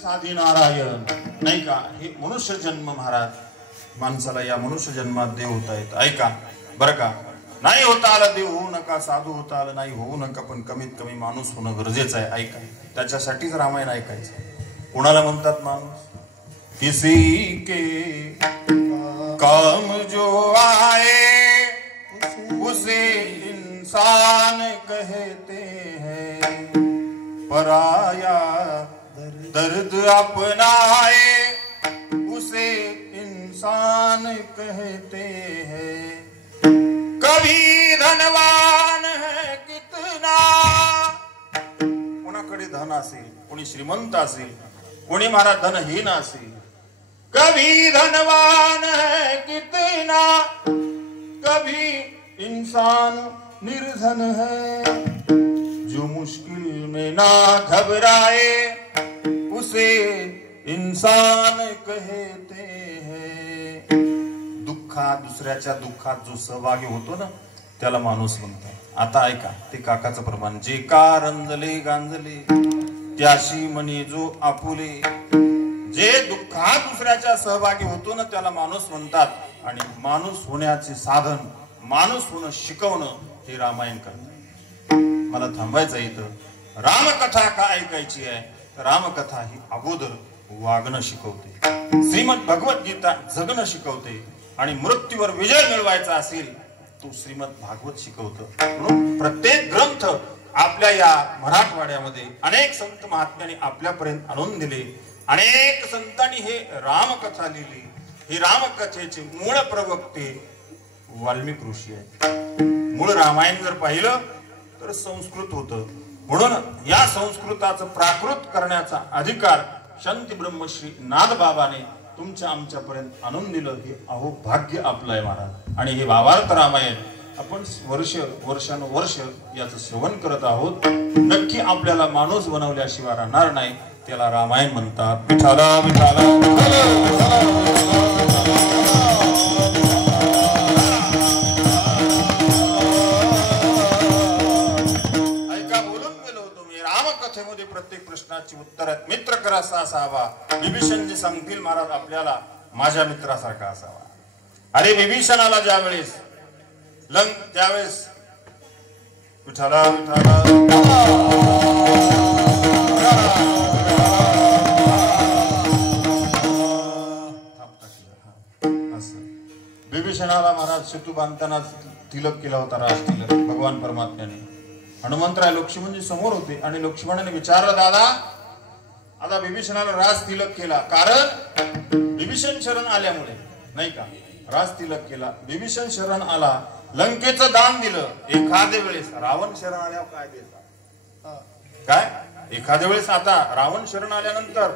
साधी नारायण, नाही का? हे मनुष्य जन्म महाराज, माणसाला या मनुष्य जन्मात देव होता येत. ऐका बरं का, नाही होता आलं देव होऊ नका, साधू होता आलं नाही होऊ नका, पण कमीत कमी माणूस होणं गरजेचं आहे. ऐका, त्याच्यासाठीच रामायण ऐकायचं. कोणाला म्हणतात माणूस? किसी के काम जो आए उसे इंसान कहते हैं, पराया दर्द अपनाए उसे इंसान कहते हैं. कभी धनवान है कितना, कोणाकडे धन असेल, कोणी श्रीमंत असेल, कोणी महाराज धनहीन असेल. कभी धनवान है कितना, कभी इंसान निर्धन है. जो मुश्किल में ना घबराए उसे इंसान कहते हैं. दुसऱ्याच्या दुःखात जो सहभागी होतो ना, त्याला माणूस म्हणतात. आता ऐका ते काकाचं प्रमाण. जे का रंजले गांजले त्याशी म्हणे जो आपुले. जे दुःखात दुसऱ्याच्या सहभागी होतो ना, त्याला माणूस म्हणतात. आणि माणूस होण्याचे साधन, माणूस होणं शिकवणं, हे रामायण करतात. मला थांबायचं इथं. रामकथा का ऐकायची आहे? रामकथा ही अगोदर वागणं शिकवते. श्रीमद भगवद्गीता जगणं शिकवते. आणि मृत्यूवर विजय मिळवायचा असेल तो श्रीमद भागवत शिकवतं. म्हणून प्रत्येक ग्रंथ आपल्या या मराठवाड्यामध्ये अनेक संत महात्म्यांनी आपल्यापर्यंत आणून दिले. अनेक संतांनी हे रामकथा लिहिली. ही रामकथेचे मूळ प्रवक्ते वाल्मिकी ऋषी आहेत. मूळ रामायण जर पाहिलं तर संस्कृत होतं. म्हणून या संस्कृताचं प्राकृत करण्याचा अधिकार शांती ब्रह्मश्री नादबाबाने तुमच्या आमच्यापर्यंत आणून दिलं. हे अहो भाग्य आपलं आहे महाराज. आणि हे भावार्थ रामायण आपण वर्षानुवर्ष याचं श्रवण करत आहोत. नक्की आपल्याला माणूस बनवल्याशिवाय राहणार नाही. त्याला रामायण म्हणतात. विठाला विठाला कथेमध्ये प्रत्येक प्रश्नाची उत्तर आहेत. मित्र कसा असावा? विभीषणजी सांगतील महाराज आपल्याला माझ्या मित्रासारखा असावा. अरे विभीषणाला ज्यावेळेस त्यावेळेस विठाला विठाला विभीषणाला महाराज सेतू बांधताना तिलक केला होता, राज तिलक भगवान परमात्म्याने. हनुमंतराय लक्ष्मणजी समोर होते आणि लक्ष्मणाने विचारलं, दादा आता विभीषणाला राज तिलक केला, कारण विभीषण शरण आल्यामुळे, नाही का? राज तिलक केला, विभीषण शरण आला, लंकेचं दान दिलं. एखाद्या वेळेस रावण शरण आल्यावर काय देतात? काय एखाद्या वेळेस आता रावण शरण आल्यानंतर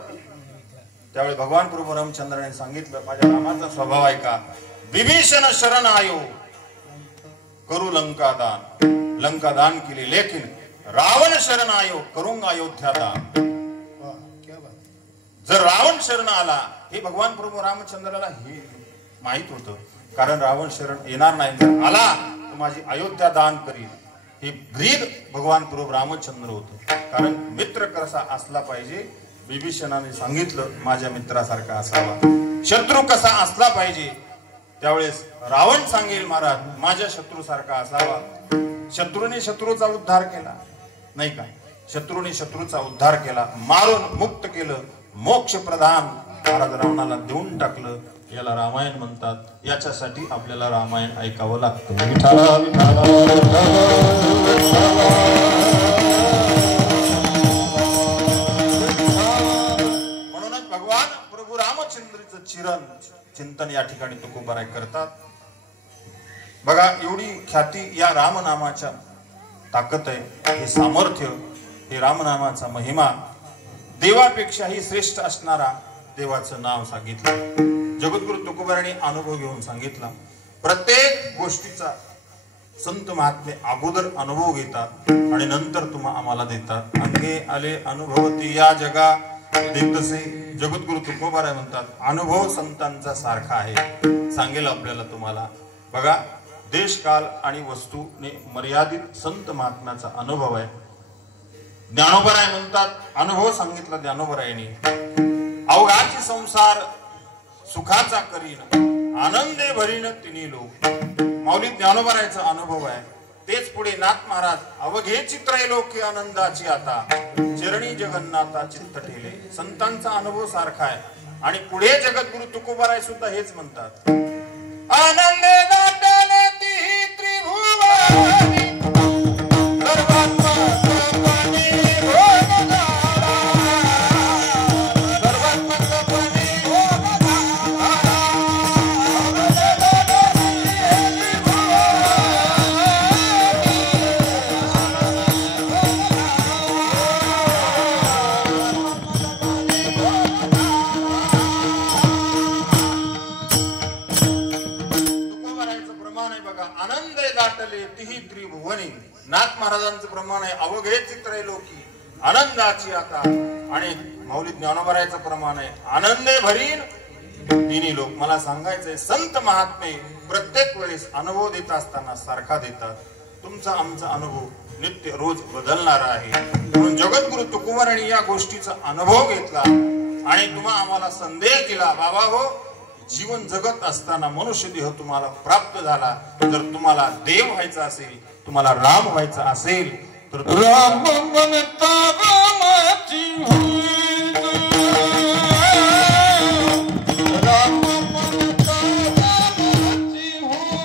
त्यावेळी भगवान प्रभू रामचंद्राने सांगितलं, माझ्या रामाचा स्वभाव आहे का? विभीषण शरण आयो करू लंका दान. लंका दान केली, लेकिन रावण शरण आयो करूंगा अयोध्या दान. जर रावण शरण आला, हे भगवान प्रभू रामचंद्राला हे माहित होतं, कारण रावण शरण येणार नाही, जर आला तर माझी अयोध्या दान करील. हे ब्रीद भगवान प्रभू रामचंद्र होतं. कारण मित्र कसा असला पाहिजे, विभीषणाने सांगितलं माझ्या मित्रासारखा असावा. शत्रू कसा असला पाहिजे, त्यावेळेस रावण सांगेल महाराज माझ्या शत्रूसारखा असावा. शत्रूने शत्रूचा उद्धार केला नाही का, शत्रूने शत्रूचा उद्धार केला, मारून मुक्त केलं, मोक्ष प्रदान महाराज रावणाला देऊन टाकलं. याला रामायण म्हणतात. याच्यासाठी आपल्याला रामायण ऐकावं लागतं. विठाला विठाला म्हणूनच भगवान प्रभू रामचंद्राचं चिंतन या ठिकाणी तुकोबाराय करतात. बघा एवढी ख्याती या रामनामाच्या ताकद आहे, हे सामर्थ्य, हे रामनामाचा महिमा. देवापेक्षाही श्रेष्ठ असणारा देवाचं नाव सांगितलं. जगद्गुरु तुकोबारायांनी अनुभव घेऊन सांगितला. प्रत्येक गोष्टीचा संत महात्मे अगोदर अनुभव घेतात आणि नंतर आम्हाला देतात. अंगे आले अनुभवती या जगा दिग्दसे. जगद्गुरु तुकोबाराय म्हणतात अनुभव संतांचा सारखा आहे. सांगेल आपल्याला तुम्हाला. बघा देश काल आणि वस्तूने मर्यादित संत महात्म्याचा अनुभव आहे. ज्ञानोबराय म्हणतात अनुभव सांगितला ज्ञानोबरायांनी. अवघाची संसार सुखाचा करीन आनंदे भरीन तिन्ही लोक. माऊली ज्ञानोबरायचा अनुभव आहे. तेच पुढे नाथ महाराज अवघेची त्रैलोक्य आनंदाची आता चरणी जगन्नाथा चित्त ठेले. संतांचा अनुभव सारखा आहे. आणि पुढे जगद्गुरु तुकोबाराय सुद्धा हेच म्हणतात आनंदे गाठले ती त्रिभुवनी त्रिभुवनी. नाथ महाराजांचं प्रमाण आहे अवघेची त्रैलोकी आनंदाची आता. आणि माऊली ज्ञानोबरायचं प्रमाण आहे आनंदे भरीन तिन्ही लोक. मला सांगायचंय संत महात्मे प्रत्येक वेळेस अनुभव देत असताना सारखा देतात. तुमचा आमचा अनुभव नित्य रोज बदलणारा आहे. म्हणून जगद्गुरु तुकोबारायांनी या गोष्टीचा अनुभव घेतला आणि आम्हाला संदेश दिला. बाबा हो, जीवन जगत असताना मनुष्य देह तुम्हाला प्राप्त झाला. जर तुम्हाला देव व्हायचा असेल, तुम्हाला राम व्हायचा असेल तर राम म्हणता रामाची होईल. राम म्हणता रामाची होईल.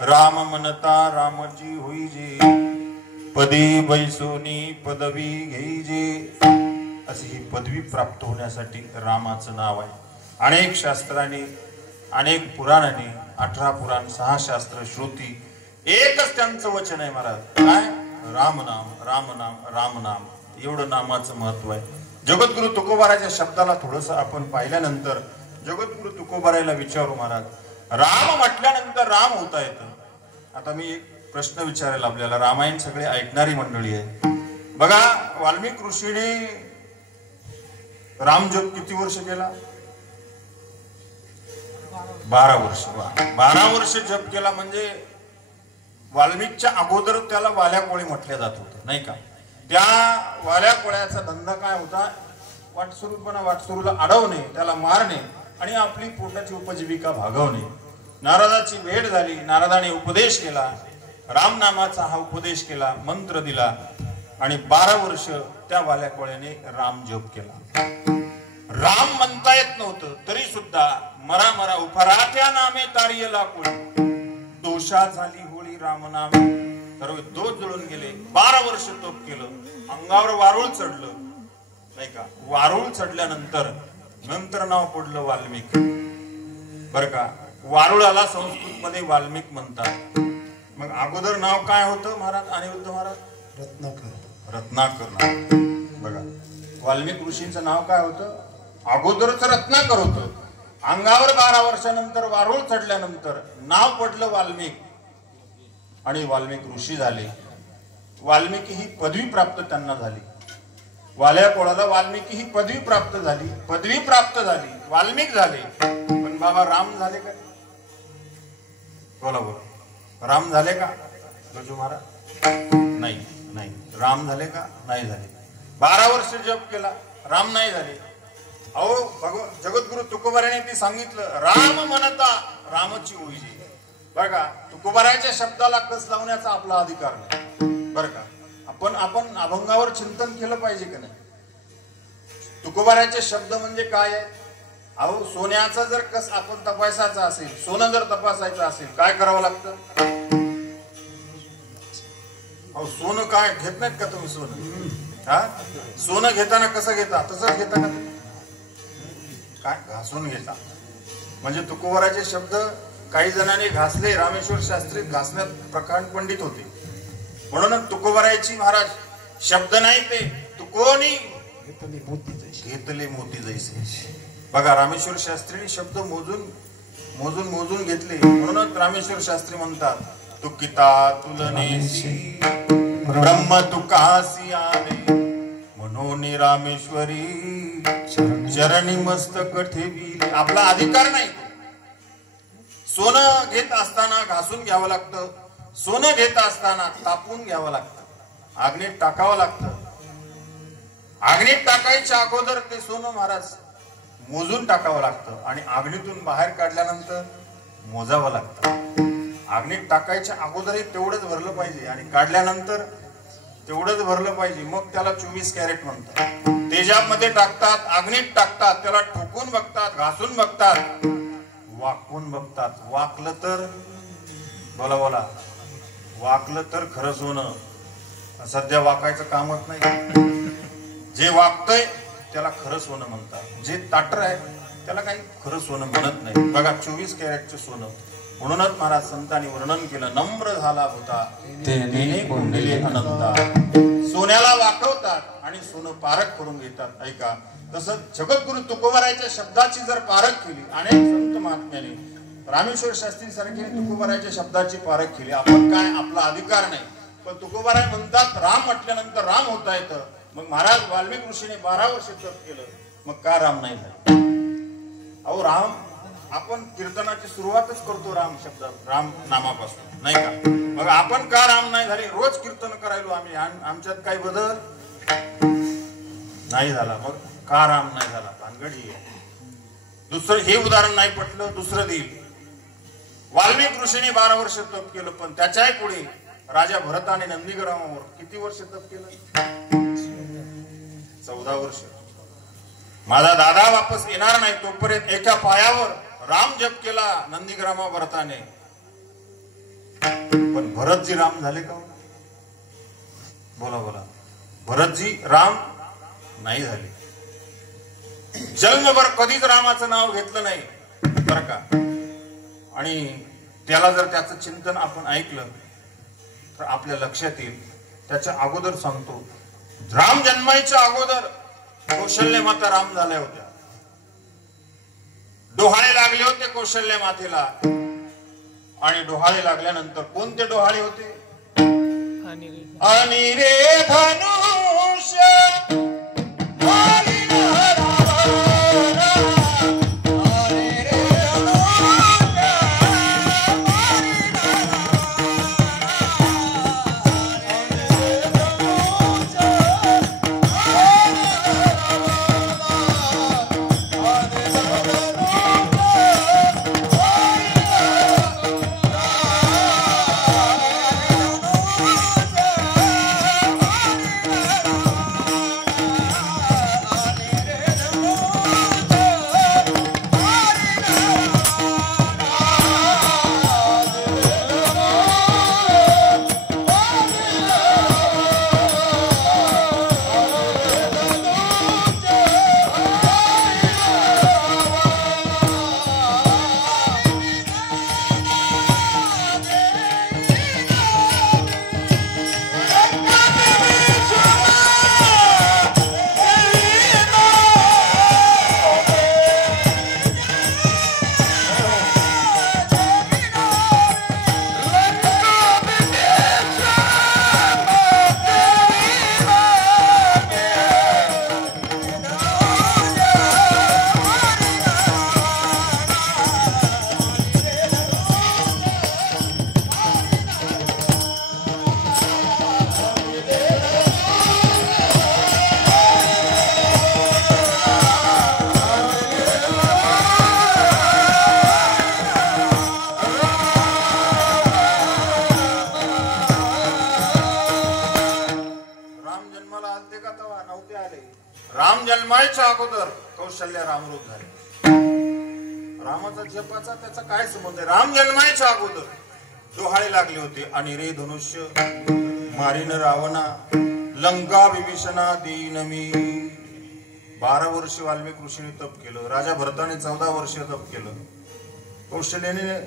राम म्हणता रामजी होईजे, पदी बैसोनी पदवी घेईजे. अशी ही पदवी प्राप्त होण्यासाठी रामाचं नाव आहे. अनेक शास्त्रांनी, अनेक पुराणांनी, 18 पुराण, 6 शास्त्र, श्रुती, एकच त्यांचं वचन आहे महाराज. काय? राम नाम, राम नाम, राम नाम. एवढं नामाचं महत्व आहे. जगद्गुरु तुकोबाराच्या शब्दाला थोडस आपण पाहिल्यानंतर जगद्गुरु तुकोबारायला विचारू महाराज, राम म्हटल्यानंतर राम होता येतं. आता मी एक प्रश्न विचारेल आपल्याला. रामायण सगळे ऐकणारी मंडळी आहे. बघा, वाल्मिक ऋषीने राम जप किती वर्ष केला? 12 वर्ष. 12 वर्ष जप केला. म्हणजे वाल्मिकच्या अगोदर त्याला वाल्या कोळी म्हटलं जात होतं, नाही का? त्या वाल्या कोळ्याचा धंदा काय होता? वाटसरूपणा, वाटसरूला अडवणे, त्याला मारणे आणि आपली पोटाची उपजीविका भागवणे. नारदाची भेट झाली. नारदाने उपदेश केला, राम नामाचा हा उपदेश केला, मंत्र दिला आणि 12 वर्ष त्या वाल्या कोळ्याने राम जप केला. राम म्हणता येत नव्हतं तरी सुद्धा मरा मरा उफरात्या नामे तारियला कोळी, दोषा झाली होळी राम नामे. सर्व दोष जळून गेले. 12 वर्ष तप केलं. अंगावर वारुळ चढलं, नाही का? वारुळ चढल्यानंतर नंतर नाव पडलं वाल्मिक, बर का? वारुळाला संस्कृत मध्ये वाल्मिक म्हणतात. मग अगोदर नाव काय होतं महाराज? अनिरुद्ध महाराज? रत्नाकर. रत्नाकर. बघा, वाल्मिक ऋषींचं नाव काय होतं? अगोदरच रत्नाकर होतं. अंगावर 12 वर्षानंतर वारुळ चढल्यानंतर नाव पडलं वाल्मिक आणि वाल्मिक ऋषी झाले. वाल्मिकी ही पदवी प्राप्त त्यांना झाली. वाल्या कोळाला वाल्मिकी ही पदवी प्राप्त झाली. पदवी प्राप्त झाली, वाल्मिक झाले. पण बाबा राम झाले का? बोला बोला, राम झाले का गजू महाराज? नाही, नाही. राम झाले का? नाही झाले. 12 वर्ष जप केला, राम नाही झाले. अहो जगद्गुरु तुकोबाराने ती सांगितलं, राम म्हणता रामची होईजे. बर का? तुकोबाराच्या शब्दाला कस लावण्याचा आपला अधिकार नाही, बर का? आपण अभंगावर चिंतन केलं पाहिजे का नाही? तुकोबाराचे शब्द म्हणजे काय आहे? अहो, सोन्याचा जर कस आपण तपासायचा असेल, सोनं जर तपासायचं असेल, काय करावं लागतं? अहो, सोनं काय घेत नाहीत का तुम्ही? सोनं, हा, सोनं घेताना कसं घेता? तसंच घेता का? काय घासून घेता? म्हणजे तुकोबाराचे शब्द काही जणांनी घासले. रामेश्वर शास्त्री घासण्यात प्रकांड पंडित होते, म्हणून तुकोबारायची महाराज शब्द नाही ते तुकोनी घेतले मोती जैसे. बघा, रामेश्वर शास्त्रीने शब्द मोजून घेतले, म्हणूनच रामेश्वर शास्त्री म्हणतात, तुकिता तुलनेसी ब्रह्म तुकासी आले, म्हणून रामेश्वरी चरणी मस्तक ठेविले. आपला अधिकार नाही. सोनं घेत असताना घासून घ्यावं लागतं. सोनं घेत असताना तापून घ्यावं लागतं. आग्नीत टाकावं लागतं. आग्नीत टाकायच्या अगोदर ते सोनं महाराज मोजून टाकावं लागतं आणि आग्नीतून बाहेर काढल्यानंतर मोजावं लागतं. आग्नीत टाकायच्या अगोदरही तेवढंच भरलं पाहिजे आणि काढल्यानंतर तेवढंच भरलं पाहिजे. मग त्याला 24 कॅरेट म्हणतात. तेजाबमध्ये टाकतात, आग्नीत टाकतात, त्याला ठोकून बघतात, घासून बघतात, वाकून बघतात. वाकलं तर बोला बोला, वाकलं तर खरं सोनं. सध्या वाकायचं कामच नाही. जे वाकतंय त्याला खरं सोनं म्हणतात. जे ताटर आहे त्याला काही खरं सोनं म्हणत नाही. बघा, 24 कॅरेटचं सोनं. म्हणूनच महाराज संतांनी वर्णन केलं, नम्र झाला होता तेने कोंडले अनंता. सोन्याला वाकवतात आणि सोनं पारख करून घेतात. ऐका, तसंच जगद्गुरु तुकोबारायच्या शब्दाची जर पारख केली, अनेक संत महात्म्याने, रामेश्वर शास्त्री सारखे तुकोबारायच्या शब्दाची पारख केली. आपण काय, आपला अधिकार नाही. पण तुकोबाराय म्हणतात राम म्हटल्यानंतर राम होता येतं. मग महाराज वाल्मिक ऋषीने 12 वर्ष तप केलं, मग का राम नाही झाले? अहो, राम आपण कीर्तनाची सुरुवातच करतो राम शब्द, राम नामापासून, नाही का? मग आपण का राम नाही झाले? रोज कीर्तन करायलो आम्ही, आमच्यात काही बदल नाही झाला. मग का राम नाही झाला? भानगड ही आहे. दुसरं हे उदाहरण नाही पटलं, दुसरं देईल. वाल्मिक ऋषीने 12 वर्ष तप केलं, पण त्याच्याही पुढे राजा भरताने नंदीग्रामावर किती वर्ष तप केलं? 14 वर्ष. माझा दादा वापस येणार नाही तोपर्यंत एका पायावर राम जप केला नंदीग्रामा भरताने. पण भरतजी राम झाले का? बोला बोला, भरतजी राम नाही झाले. जन्मभर कधीच रामाचं नाव घेतलं नाही बर का. आणि त्याला जर त्याचं चिंतन आपण ऐकलं तर आपल्या लक्षात येईल. त्याच्या अगोदर सांगतो, राम जन्माच्या अगोदर कौशल्य माता राम झाल्या होत्या. डोहाळे लागले होते कौशल्य मातेला. आणि डोहाळे लागल्यानंतर कोणते डोहाळे होते? आणि रे धनुष्य राम जन्माच्या अगोदर कौशल्य रामरूप झाले. रामाचा जपाचा त्याचा काय संबंध आहे? राम जन्माच्या अगोदर डोहाळे लागले होते. आणि रे धनुष्य मारीन रावणा, लंका विभीषणा देईन मी. 12 वर्ष वाल्मिक ऋषीने तप केलं. राजा भरताने 14 वर्ष तप केलं. कौशल्याने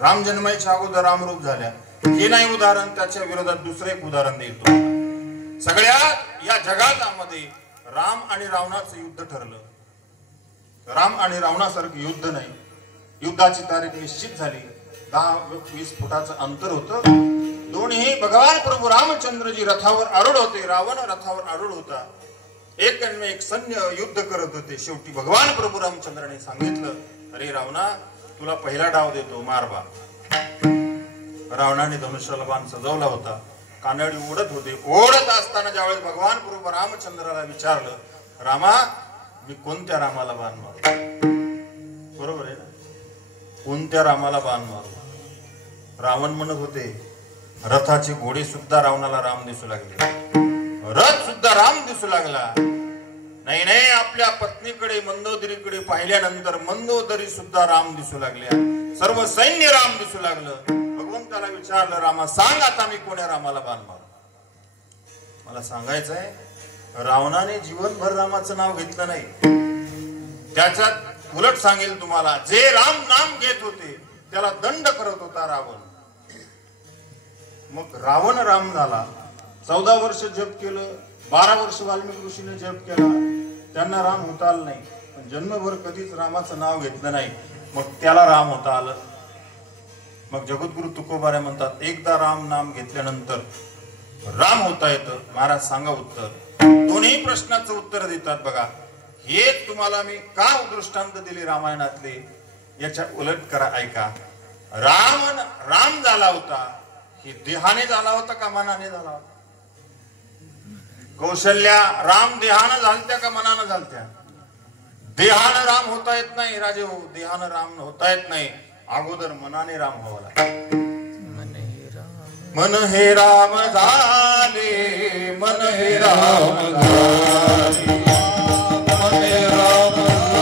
राम जन्माच्या अगोदर रामरूप झाल्या. हे नाही उदाहरण, त्याच्या विरोधात दुसरं एक उदाहरण देतो. सगळ्यात या जगामध्ये राम आणि रावणाचं युद्ध ठरलं. राम आणि रावणासारखं युद्ध नाही. युद्धाची तारीख निश्चित झाली. 10-20 फुटाचं अंतर होतं. दोन्ही भगवान प्रभू रामचंद्रजी रथावर आरूढ होते. रावण रथावर आरूढ होता. एक सैन्य युद्ध करत होते. शेवटी भगवान प्रभू रामचंद्राने सांगितलं, अरे रावणा, तुला पहिला डाव देतो, मार बा. रावणाने धनुष्याला बाण सजवला होता. कानडी ओढत होते. ओढत असताना ज्यावेळेस भगवान प्रभू रामचंद्राला विचारलं, रामा, मी कोणत्या रामाला बाण मारू? बरोबर आहे ना? कोणत्या रामाला बाण मारू? रावण म्हणत होते, रथाचे घोडे सुद्धा रावणाला राम दिसू लागले. रथ सुद्धा राम दिसू लागला. नाही नाही, आपल्या पत्नीकडे मंदोदरीकडे पाहिल्यानंतर मंदोदरी सुद्धा राम दिसू लागल्या. सर्व सैन्य राम दिसू लागलं. भगवंताला विचारलं, रामा सांग आता मी कोण्या रामाला बाण मारू? मला सांगायचंय, रावणाने जीवनभर रामाचं नाव घेतलं नाही. त्याच्यात उलट सांगेल तुम्हाला, जे राम नाम घेत होते त्याला दंड करत होता रावण. मग रावण राम झाला. 14 वर्ष जप केलं. 12 वर्ष वाल्मिक ऋषीने जप केला. त्यांना राम होता आलं नाही. पण जन्मभर कधीच रामाचं नाव घेतलं नाही. मग त्याला राम होता आलं. मग जगद्गुरु तुकोबारे म्हणतात, एकदा राम नाम घेतल्यानंतर राम होता येतं. महाराज सांगा उत्तर. दोन्ही प्रश्नाचं उत्तर देतात बघा. हे तुम्हाला मी का दृष्टांत दिले रामायणातले, याच्या उलट करा, ऐका. राम झाला होता, हे देहाने झाला होता का मनाने झाला होता? कौशल्या राम देहानं झालत्या का मनानं झालत्या? देहानं राम होता येत नाही राजे हो. देहानं राम होता येत नाही. अगोदर मनाने राम व्हावा लागतो. मन हे राम झाले, मन हे राम झाले, मन हे राम झाले.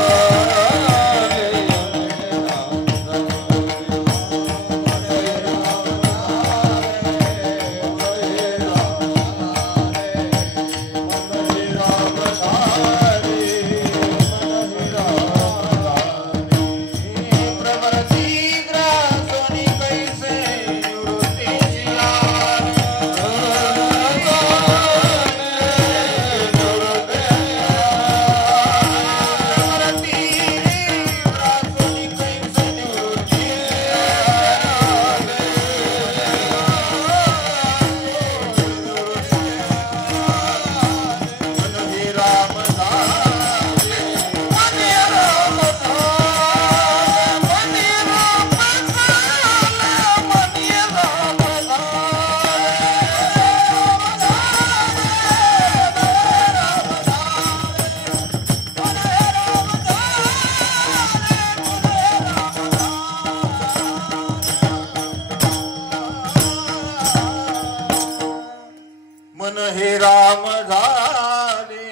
हे राम झाले,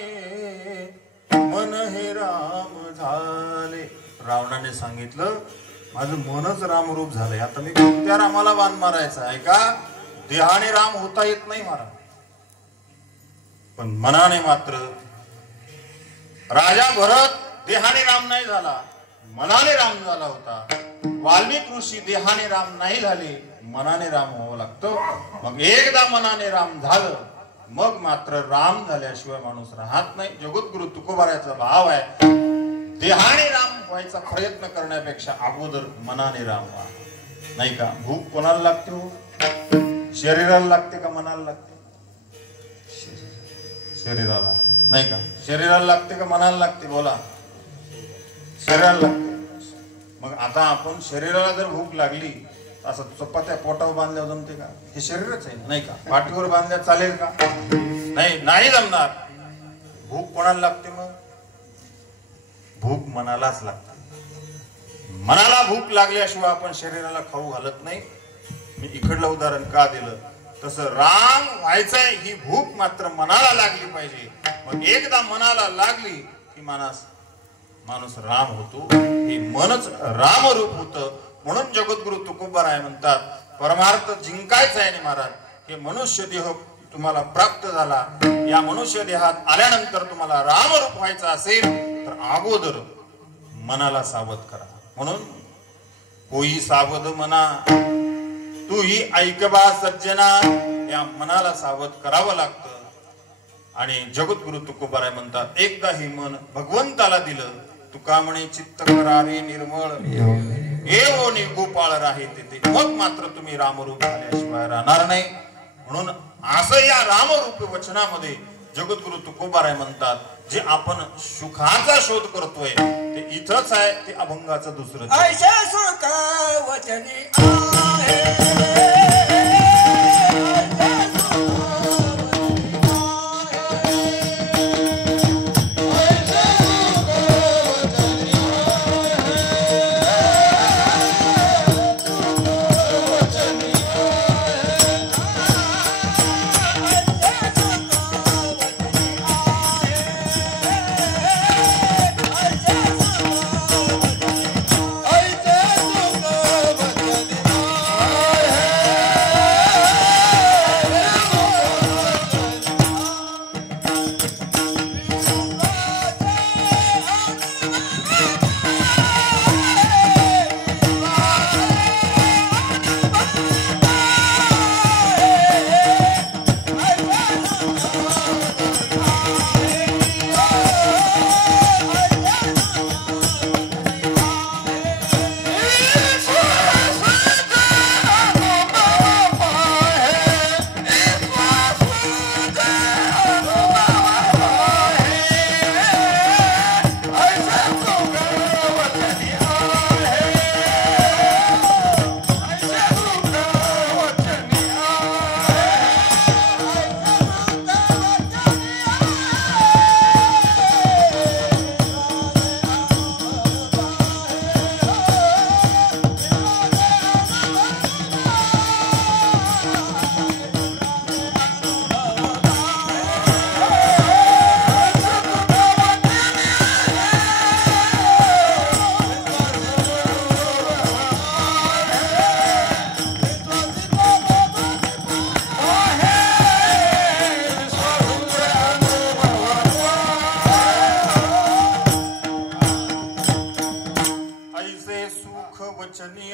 मन हे राम झाले. रावणाने सांगितलं माझं मनच रामरूप झालंय, आता मी कोणत्या रामाला बाण मारायचा आहे का? देहाने राम होता येत नाही मला, पण मनाने मात्र. राजा भरत देहाने राम नाही झाला, मनाने राम झाला होता. वाल्मिक ऋषी देहाने राम नाही झाले, मनाने राम व्हावं लागतं. मग एकदा मनाने राम झालं, मग मात्र राम झाल्याशिवाय माणूस राहत नाही. जगद्गुरु तुकोबाराचा भाव आहे, देहाने राम व्हायचा प्रयत्न करण्यापेक्षा अगोदर मनाने राम व्हा. नाही का? भूक कोणाला लागते हो? शरीराला लागते का मनाला लागते? शरीराला. नाही का? शरीराला लागते का मनाला लागते? बोला. शरीराला लागते. मग आता आपण शरीराला जर भूक लागली, असं चपात्या पोटावर बांधल्यावर जमते का? हे शरीरच आहे, नाही का? पाठीवर बांधल्या चालेल का? नाही, नाही जमणार. भूक कोणाला लागते? मग भूक मनालाच लागते. मनाला भूक लागल्याशिवाय आपण शरीराला खाऊ घालत नाही. मी इकडलं उदाहरण का दिलं? तसं राम व्हायचंय ही भूक मात्र मनाला लागली पाहिजे. मग एकदा मनाला लागली की माणूस राम होतो. हे मनच रामरूप होतं. म्हणून जगद्गुरु तुकोबाराय म्हणतात, परमार्थ जिंकायचा आहे महाराज. हे मनुष्य देह तुम्हाला प्राप्त झाला, या मनुष्य देहात आल्यानंतर तुम्हाला रामरूप व्हायचं असेल तर अगोदर मनाला सावध करा. म्हणून होई सावध मना, तू ही ऐकबा सज्जना, या मनाला सावध करावं लागतं. आणि जगद्गुरु तुकोबाराय म्हणतात, एकदा हे मन भगवंताला दिलं, तुका म्हणे चित्त करावे निर्मळ, एवोनी गोपाळ राहे तेथे, मग मात्र तुम्ही रामरूप झाल्याशिवाय राहणार नाही. म्हणून असं या रामरूप वचनामध्ये जगद्गुरु तुकोबाराय म्हणतात, जे आपण सुखाचा शोध करतोय ते इथंच आहे, ते अभंगाचं दुसरं. ऐशा सुख वचनी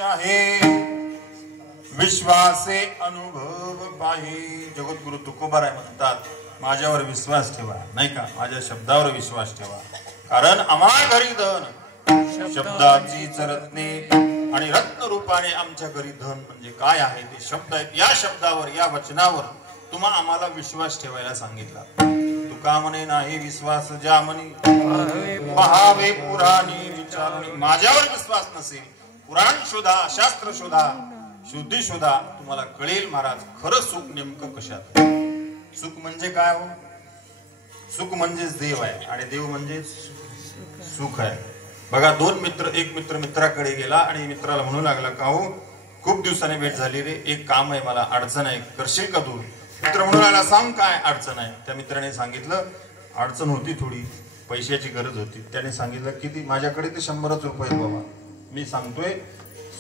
आहे, विश्वासे अनुभव पाहि. जगद्गुरु तुकोबाराय म्हणतात, माझ्यावर विश्वास ठेवा, नाही का? माझ्या शब्दावर विश्वास ठेवा. कारण आम्हा घरी धन शब्दाचीच रत्ने, आणि रत्न रूपाने आमच्या घरी धन म्हणजे काय आहे ते शब्द आहेत. या शब्दावर, या वचनावर तुम्हा आम्हाला विश्वास ठेवायला सांगितला. तुका म्हणे नाही विश्वास ज्या म्हणे पहावे पुराणी विचारणी. माझ्यावर विश्वास नसेल, पुराण शोधा, शास्त्र शोधा, शुद्धी शोधा, तुम्हाला कळेल महाराज खरं सुख नेमकं कशात. सुख म्हणजे काय हो? सुख म्हणजेच देव आहे, आणि देव म्हणजे सुख आहे. बघा, दोन मित्र, एक मित्र मित्राकडे गेला आणि मित्राला म्हणू लागला, का हो खूप दिवसाने भेट झाली रे, एक काम आहे, मला अडचण आहे, करशील का दूर? मित्र म्हणून आला, सांग काय अडचण आहे. त्या मित्राने सांगितलं, अडचण होती थोडी, पैशाची गरज होती. त्याने सांगितलं, किती? माझ्याकडे ते 100च रुपये आहेत बाबा. मी सांगतोय,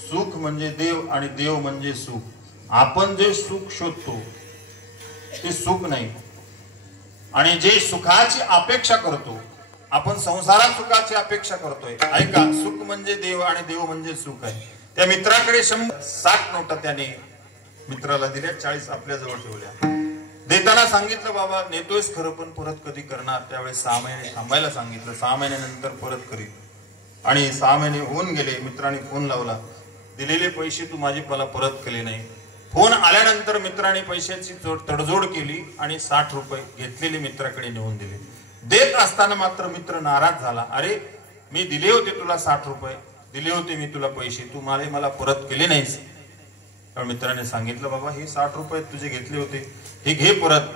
सुख म्हणजे देव आणि देव म्हणजे सुख. आपण जे सुख शोधतो ते सुख नाही, आणि जे सुखाची अपेक्षा करतो आपण, संसारात सुखाची अपेक्षा करतोय. ऐका, सुख म्हणजे देव आणि देव म्हणजे सुख आहे. त्या मित्राकडे 60 नोटा त्याने मित्राला दिल्या, 40 आपल्या जवळ ठेवल्या. देताना सांगितलं, बाबा नेतोयस खरं, पण परत कधी करणार? त्यावेळेस 6 महिने थांबायला सांगितलं. 6 महिन्यानंतर परत करील. आणि 6 महिने होऊन गेले. मित्राने फोन लावला, दिलेले पैसे तू माझे मला परत केले नाही. फोन आल्यानंतर मित्राने पैशाची तडजोड केली आणि 60 रुपये घेतलेले मित्राकडे नेऊन दिले. देत असताना मात्र मित्र नाराज झाला. अरे, मी दिले होते तुला 60 रुपये, दिले होते मी तुला पैसे, तू मला परत केले नाहीस. तर मित्राने सांगितलं, बाबा हे 60 रुपये तुझे घेतले होते, हे घे परत.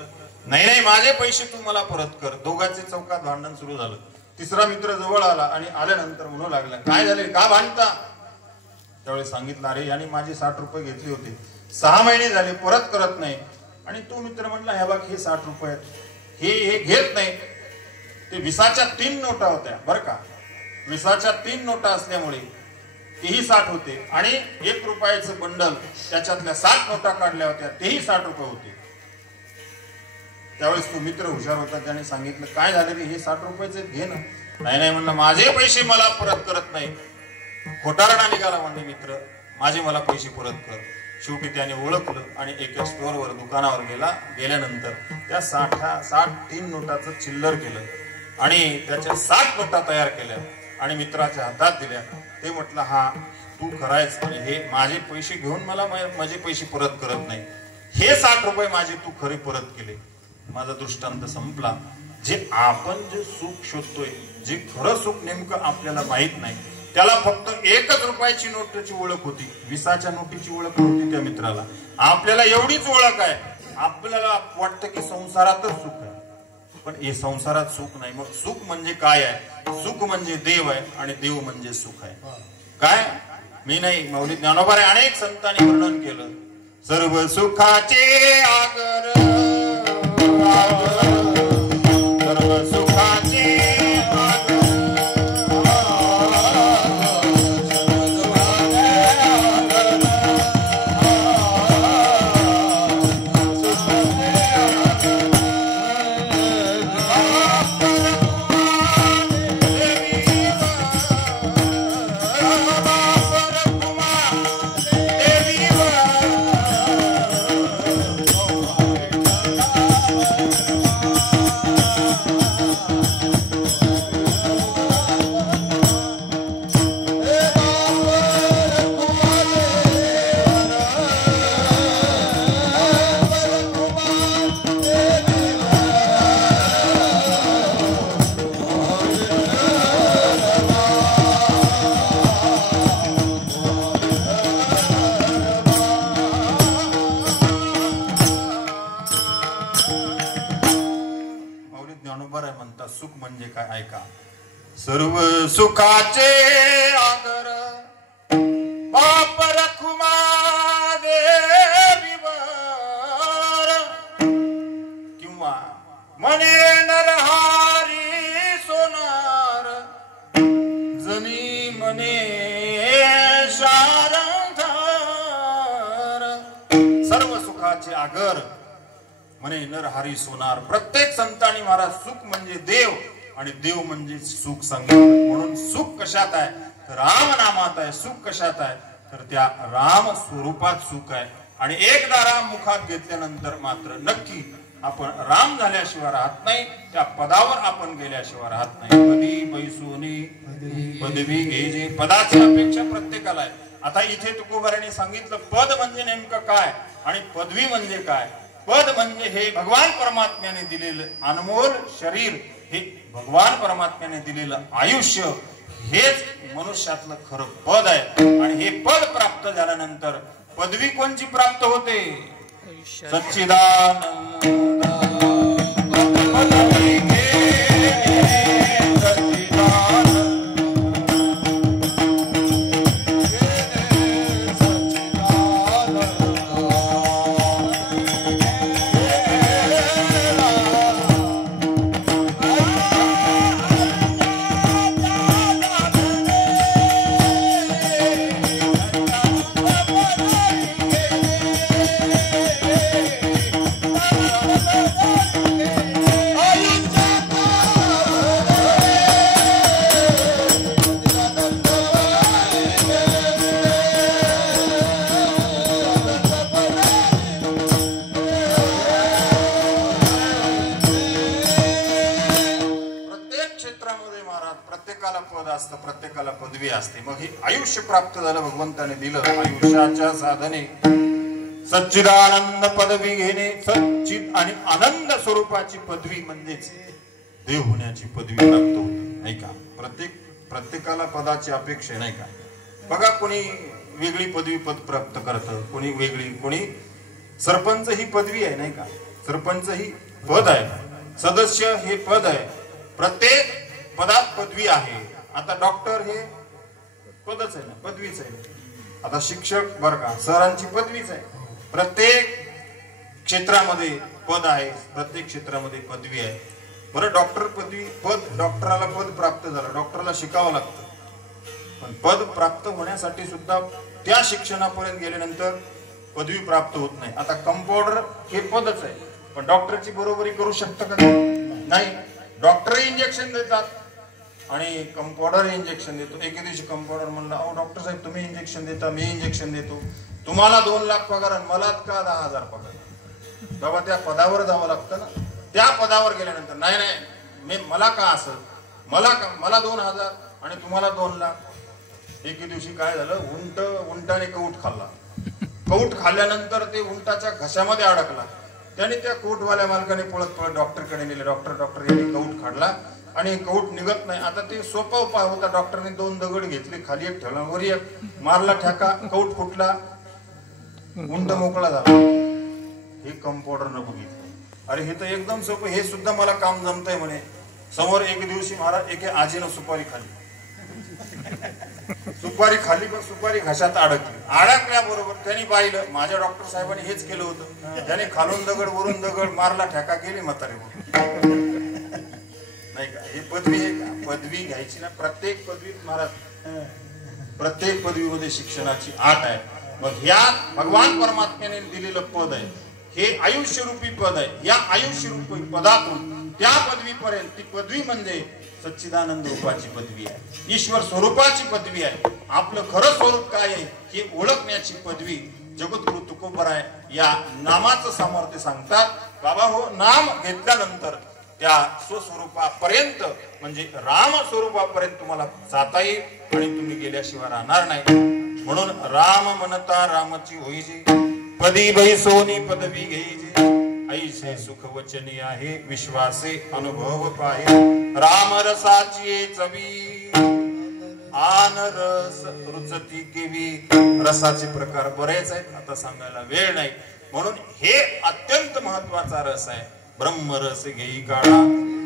नाही नाही, माझे पैसे तू मला परत कर. दोघांचे चौकात भांडण सुरू झालं. तिसरा मित्र जवळ आला आणि आल्यानंतर म्हणू लागला, काय झाले, का भांडता? त्यावेळेस सांगितलं, अरे याने माझे 60 रुपये घेतले होते, 6 महिने झाले परत करत नाही. आणि तो मित्र म्हटला, हे बघ हे 60 रुपये हे घेत नाही. ते 20च्या 3 नोटा होत्या बरं का. 20च्या 3 नोटा असल्यामुळे तेही 60 होते, आणि 1 रुपयाचं बंडल, त्याच्यातल्या 60 नोटा काढल्या होत्या, तेही 60 रुपये होते. त्यावेळेस तो मित्र हुशार होता, त्याने सांगितलं, काय झालं रे, हे 60 रुपयाचे घे ना. नाही नाही म्हणलं, माझे पैसे मला परत करत नाही. खोटारडा निघाला म्हणजे मित्र, माझे मला पैसे परत कर. शेवटी त्याने ओळखलं आणि एका स्टोअरवर, दुकानावर गेला. गेल्यानंतर त्या 3 नोटाचं चिल्लर केलं आणि त्याच्या 60 नोटा तयार केल्या आणि मित्राच्या हातात दिल्या. ते म्हटलं, हा तू खरायस, आणि हे माझे पैसे घेऊन मला माझे पैसे परत करत नाही. हे 60 रुपये माझे तू खरे परत केले. माझा दृष्टांत संपला. जे आपण जे सुख शोधतोय, जे खरं सुख नेमकं आपल्याला माहित नाही, त्याला फक्त 1 रुपयाची नोटची ओळख होती, 20च्या नोटीची ओळख नव्हती त्या मित्राला. आपल्याला एवढीच ओळख आहे, आपल्याला वाटतं की संसारातच सुख आहे, पण हे संसारात सुख नाही. मग सुख म्हणजे काय आहे? सुख म्हणजे देव आहे आणि देव म्हणजे सुख आहे. काय मी नाही, मौलिक ज्ञानोबाने अनेक संतांनी वर्णन केलं. सर्व सुखाचे आगर, सर्व सुखाचे सुख म्हणजे काय? ऐका, सर्व सुखाचे आगर बाप रखुमा देवीवर, किंवा मने नरहारी सोनार, जनी मने शारंगार. सर्व सुखाचे आगर म्हणे नरहरी सोनार. प्रत्येक संतांनी महाराज सुख म्हणजे देव आणि देव म्हणजे सुख सांगितलं. म्हणून सुख कशात आहे? राम नामात आहे. सुख कशात आहे? तर त्या राम स्वरूपात सुख आहे. आणि एकदा राम मुखात घेतल्यानंतर मात्र नक्की आपण राम झाल्याशिवाय राहत नाही, त्या पदावर आपण गेल्याशिवाय राहत नाही. पदी बैसोनी पदवी घे, पदाची अपेक्षा प्रत्येकाला आहे. आता इथे तुकोबाराने सांगितलं पद म्हणजे नेमकं काय आणि पदवी म्हणजे काय. पद म्हणजे हे भगवान परमात्म्याने दिलेलं अनमोल शरीर, हे भगवान परमात्म्याने दिलेलं आयुष्य, हेच मनुष्यातलं खरं पद आहे. आणि हे पद प्राप्त झाल्यानंतर पदवी कोणची प्राप्त होते? सच्चिदानंद असतं, प्रत्येकाला पदवी असते. मग हे आयुष्य प्राप्त झालं, भगवंताने दिलं. आयुष्याच्या साधने सच्चिदानंद पदवी घेणे, सच्चिद आणि आनंद स्वरूपाची पदवी म्हणजेच देव होण्याची पदवी प्राप्त होते, नाही का. प्रत्येकाला पदाची अपेक्षा नाही का. बघा, कोणी वेगळी पदवी पद प्राप्त करतं, कोणी वेगळी, कोणी सरपंच ही पदवी आहे, नाही का. सरपंच ही पद आहे, सदस्य हे पद आहे. प्रत्येक पदात पदवी आहे. आता डॉक्टर हे पदच आहे ना, पदवीच आहे. आता शिक्षक बरं का, सरांची पदवीच आहे. प्रत्येक क्षेत्रामध्ये पद आहे, प्रत्येक क्षेत्रामध्ये पदवी आहे. बरं, डॉक्टर पदवी पद, डॉक्टराला पद प्राप्त झालं, डॉक्टरला शिकावं लागतं. पण पद प्राप्त होण्यासाठी सुद्धा त्या शिक्षणापर्यंत गेल्यानंतर पदवी प्राप्त होत नाही. आता कंपाऊंडर हे पदच आहे, पण डॉक्टरची बरोबरी करू शकतं का? नाही. डॉक्टर इंजेक्शन देतात आणि कंपाऊंडर इंजेक्शन देतो. एके दिवशी कंपाऊंडर म्हणला, अहो डॉक्टर साहेब, तुम्ही इंजेक्शन देता, मी इंजेक्शन देतो, तुम्हाला 2 लाख पगार आणि मला का 10,000 पगार? बाबा, त्या पदावर जावं लागतं ना. त्या पदावर गेल्यानंतर नाही नाही, मला का असं, मला 2,000 आणि तुम्हाला 2 लाख. एके दिवशी काय झालं, उंटाने कौट खाल्ला. कौट खाल्ल्यानंतर ते उंटाच्या घशामध्ये अडकला. त्याने त्या कौटवाल्या मालकाने पळत पळत डॉक्टरकडे नेले. डॉक्टर यांनी कौट काढला आणि कौट निघत नाही. आता ते सोपा उपाय होता. डॉक्टरने 2 दगड घेतले, खाली एक ठेवला, वर एक मारला ठेका, कौट फुटला, उंट मोकळा झाला. हे कंपाऊंडरनं बघितलं. अरे हे तर एकदम सोपं, हे सुद्धा मला काम जमतंय म्हणे. समोर एक दिवशी महाराज एके आजीनं सुपारी खाली, पण सुपारी घशात अडकली. अडकल्याबरोबर त्यांनी पाहिलं, माझ्या डॉक्टर साहेबांनी हेच केलं होतं. त्याने खालून दगड वरून दगड मारला, ठेका गेली म्हातारे. नाही का, हे पदवी आहे का? पदवी घ्यायची ना. प्रत्येक पदवीत महाराज, प्रत्येक पदवीमध्ये शिक्षणाची आट आहे. मग ह्या भगवान परमात्म्याने दिलेलं पद आहे, हे आयुष्यरूपी पद आहे. या आयुष्यरूपी पदातून त्या पदवीपर्यंत, ती पदवी म्हणजे सच्चिदानंद रूपाची पदवी आहे, ईश्वर स्वरूपाची पदवी आहे. आपलं खरं स्वरूप काय आहे हे ओळखण्याची पदवी जगद्गुरु तुकोबराय या नामाचं सामर्थ्य सांगतात. बाबा हो, नाम घेतल्यानंतर त्या स्वस्वरूपापर्यंत म्हणजे राम स्वरूपापर्यंत तुम्हाला जाता येईल आणि तुम्ही गेल्याशिवाय राहणार नाही. म्हणून राम म्हणता रामाची होईजे, पदी बैसोनी पदवी घेईजे, ऐसे सुख वचनी आहे, विश्वासे अनुभव पाहे, राम रसाची चवी, आन रस रुचती केवी. रसाचे प्रकार बरेच आहेत, आता सांगायला वेळ नाही. म्हणून हे अत्यंत महत्वाचा रस आहे. ब्रह्मरस घेई काढा,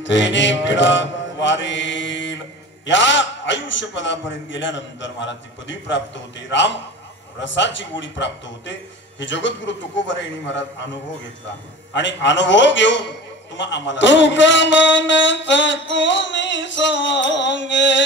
तेने पिढा वारेल. या आयुष्य पदापर्यंत गेल्यानंतर महाराज पदवी प्राप्त होते, राम रसाची गोडी प्राप्त होते. हे जगद्गुरु तुकोबराय यांनी महाराज अनुभव घेतला आणि अनुभव घेऊन आम्हाला तुका मनचा कोणी सांगे